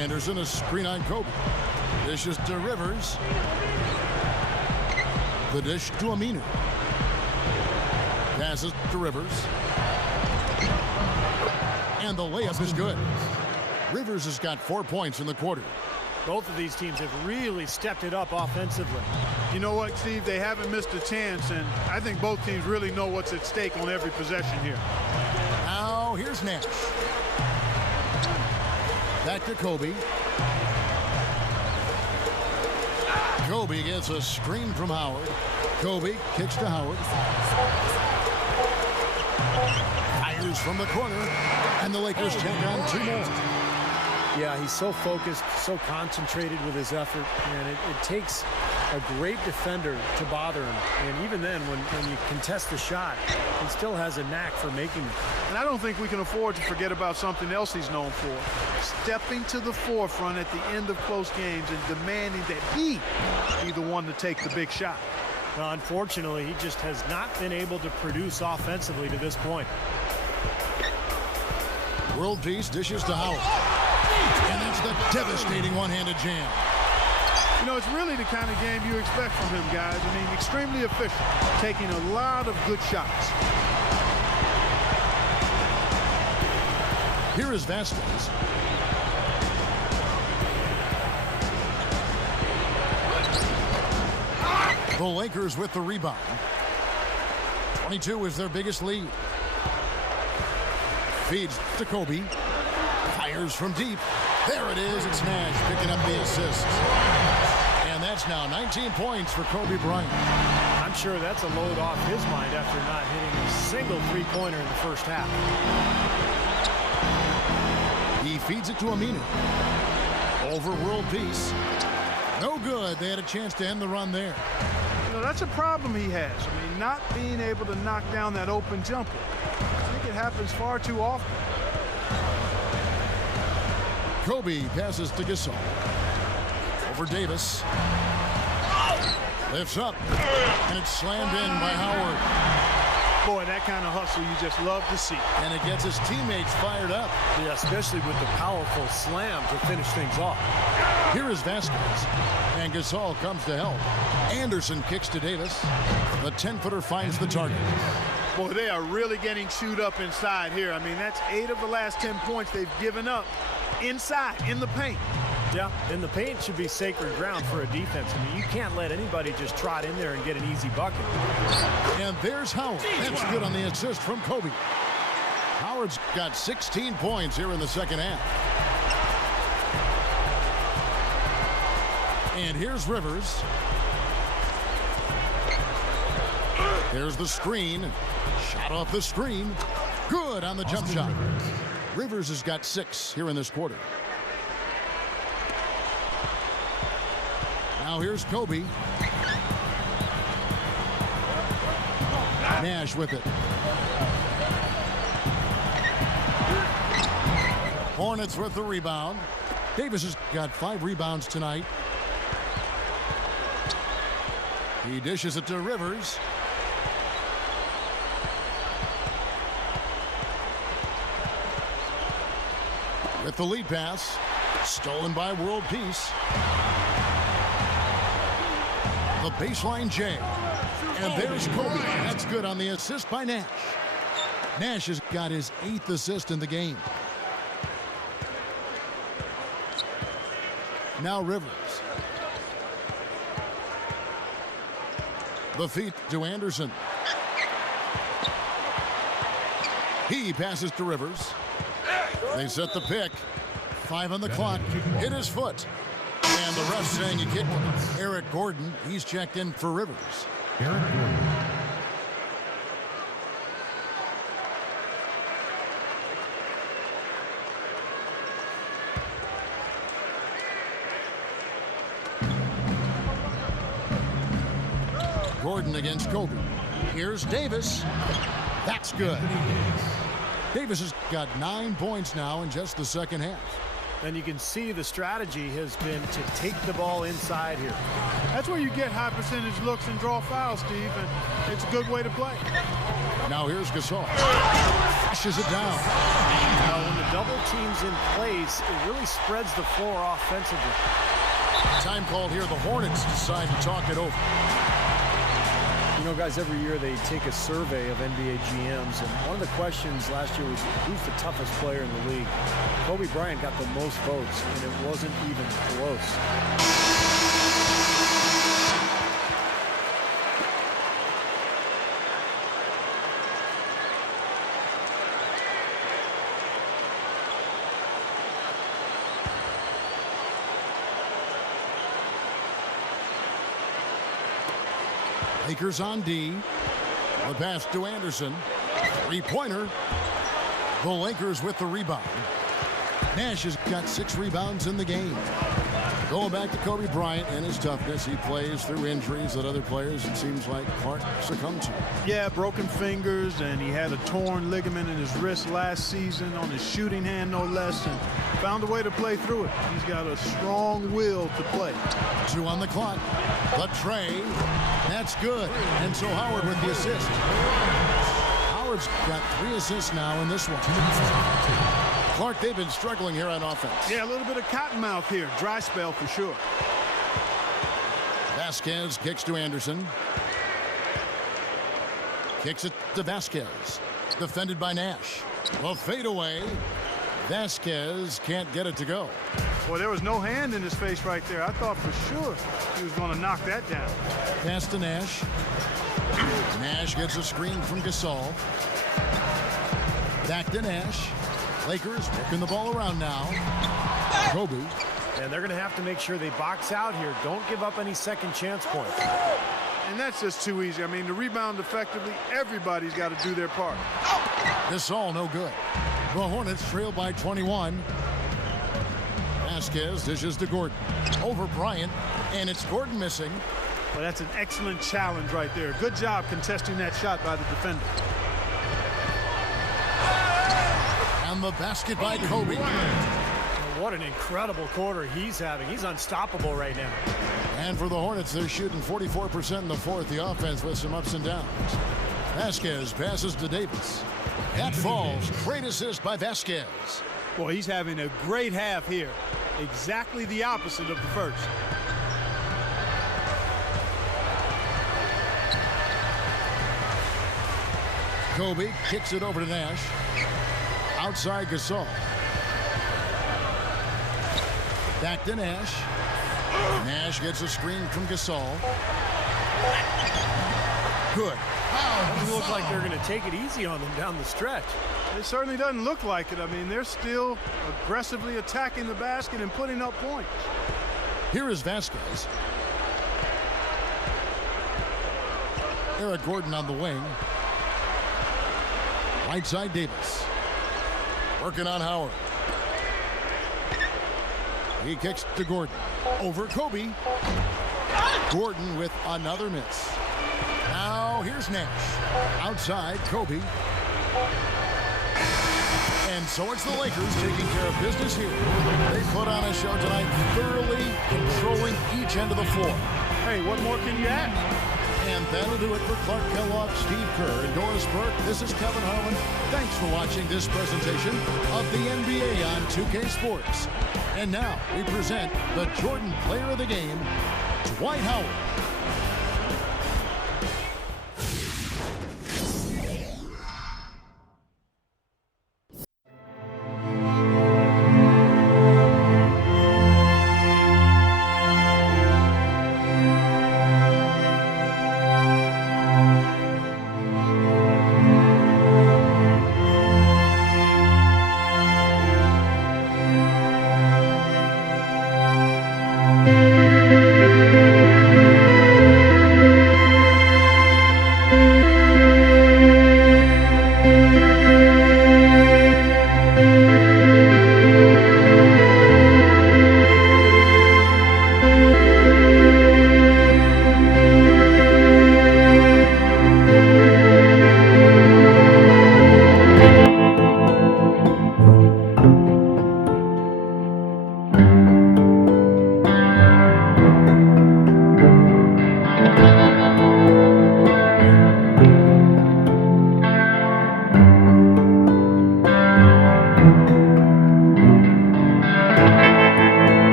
Anderson, a screen on Kobe. Dishes to Rivers. The dish to Aminu. Passes to Rivers. And the layup is good. Rivers has got 4 points in the quarter. Both of these teams have really stepped it up offensively. You know what, Steve? They haven't missed a chance, and I think both teams really know what's at stake on every possession here. Now, here's Nash. Back to Kobe. Kobe gets a screen from Howard. Kobe kicks to Howard. Fires from the corner, and the Lakers take on 2 more. Yeah, he's so focused, so concentrated with his effort, and it takes a great defender to bother him. And even then, when you contest the shot, he still has a knack for making it. And I don't think we can afford to forget about something else he's known for. Stepping to the forefront at the end of close games and demanding that he be the one to take the big shot. Well, unfortunately, he just has not been able to produce offensively to this point. World Peace dishes to Howard. And that's the devastating one-handed jam. You know, it's really the kind of game you expect from him, guys. I mean, extremely efficient, taking a lot of good shots. Here is Vasquez. The Lakers with the rebound. 22 is their biggest lead. Feeds to Kobe. Fires from deep. There it is. It's Nash picking up the assist. And that's now 19 points for Kobe Bryant. I'm sure that's a load off his mind after not hitting a single three-pointer in the first half. He feeds it to Aminu. Over World Peace. No good. They had a chance to end the run there. You know, that's a problem he has. I mean, not being able to knock down that open jumper. I think it happens far too often. Kobe passes to Gasol. Over Davis. Lifts up. And it's slammed in by Howard. Boy, that kind of hustle you just love to see. And it gets his teammates fired up. Yeah, especially with the powerful slam to finish things off. Here is Vasquez. And Gasol comes to help. Anderson kicks to Davis. The 10-footer finds the target. Boy, they are really getting chewed up inside here. I mean, that's 8 of the last 10 points they've given up inside, in the paint. Yeah, and the paint should be sacred ground for a defense. I mean, you can't let anybody just trot in there and get an easy bucket. And there's Howard. That's good on the assist from Kobe. Howard's got 16 points here in the second half. And here's Rivers. There's the screen. Shot off the screen. Good on the jump shot. Rivers has got 6 here in this quarter. Now here's Kobe. Nash with it. Hornets with the rebound. Davis has got 5 rebounds tonight. He dishes it to Rivers. With the lead pass. Stolen by World Peace. The baseline J. And there's Kobe. That's good on the assist by Nash. Nash has got his 8th assist in the game. Now Rivers. The feed to Anderson. He passes to Rivers. They set the pick. 5 on the clock. Hit his foot. And the ref saying he kicked it. Eric Gordon, he's checked in for Rivers. Eric Gordon. Gordon against Kobe. Here's Davis. That's good. Davis has got 9 points now in just the second half. And you can see the strategy has been to take the ball inside here. That's where you get high percentage looks and draw fouls, Steve, and it's a good way to play. Now here's Gasol. Flashes it down. Now when the double team's in place, it really spreads the floor offensively. Time called here. The Hornets decide to talk it over. You know, guys, every year they take a survey of NBA GMs, and one of the questions last year was, who's the toughest player in the league? Kobe Bryant got the most votes, and it wasn't even close. Lakers on D. The pass to Anderson. Three-pointer. The Lakers with the rebound. Nash has got 6 rebounds in the game. Going back to Kobe Bryant and his toughness. He plays through injuries that other players, it seems like, Clark succumbed to. Yeah, broken fingers, and he had a torn ligament in his wrist last season on his shooting hand, no less, and found a way to play through it. He's got a strong will to play. 2 on the clock. The tray. That's good. And so Howard with the assist. Howard's got 3 assists now in this one. Clark, they've been struggling here on offense. Yeah, a little bit of cottonmouth here. Dry spell for sure. Vasquez kicks to Anderson. Kicks it to Vasquez. Defended by Nash. A fadeaway. Vasquez can't get it to go. Boy, there was no hand in his face right there. I thought for sure he was going to knock that down. Pass to Nash. Nash gets a screen from Gasol. Back to Nash. Lakers working the ball around now. Kobe. And they're going to have to make sure they box out here. Don't give up any second chance points. And that's just too easy. I mean, to rebound effectively, everybody's got to do their part. Gasol no good. The Hornets trail by 21. Vasquez dishes to Gordon. Over Bryant, and it's Gordon missing. Well, that's an excellent challenge right there. Good job contesting that shot by the defender. And the basket by Kobe. What an incredible quarter he's having. He's unstoppable right now. And for the Hornets, they're shooting 44% in the fourth. The offense with some ups and downs. Vasquez passes to Davis. That falls. Great assist by Vasquez. Boy, he's having a great half here. Exactly the opposite of the first. Kobe kicks it over to Nash. Outside Gasol. Back to Nash. Nash gets a screen from Gasol. Good. Doesn't look like they're going to take it easy on them down the stretch. It certainly doesn't look like it. I mean, they're still aggressively attacking the basket and putting up points. Here is Vasquez. Eric Gordon on the wing. Right side Davis. Working on Howard. He kicks to Gordon. Over Kobe. Gordon with another miss. Now here's Nash. Outside Kobe. And so it's the Lakers taking care of business here. They put on a show tonight, thoroughly controlling each end of the floor. Hey, what more can you add? And that'll do it for Clark Kellogg, Steve Kerr, and Doris Burke. This is Kevin Harlan. Thanks for watching this presentation of the NBA on 2K Sports. And now we present the Jordan Player of the Game, Dwight Howard.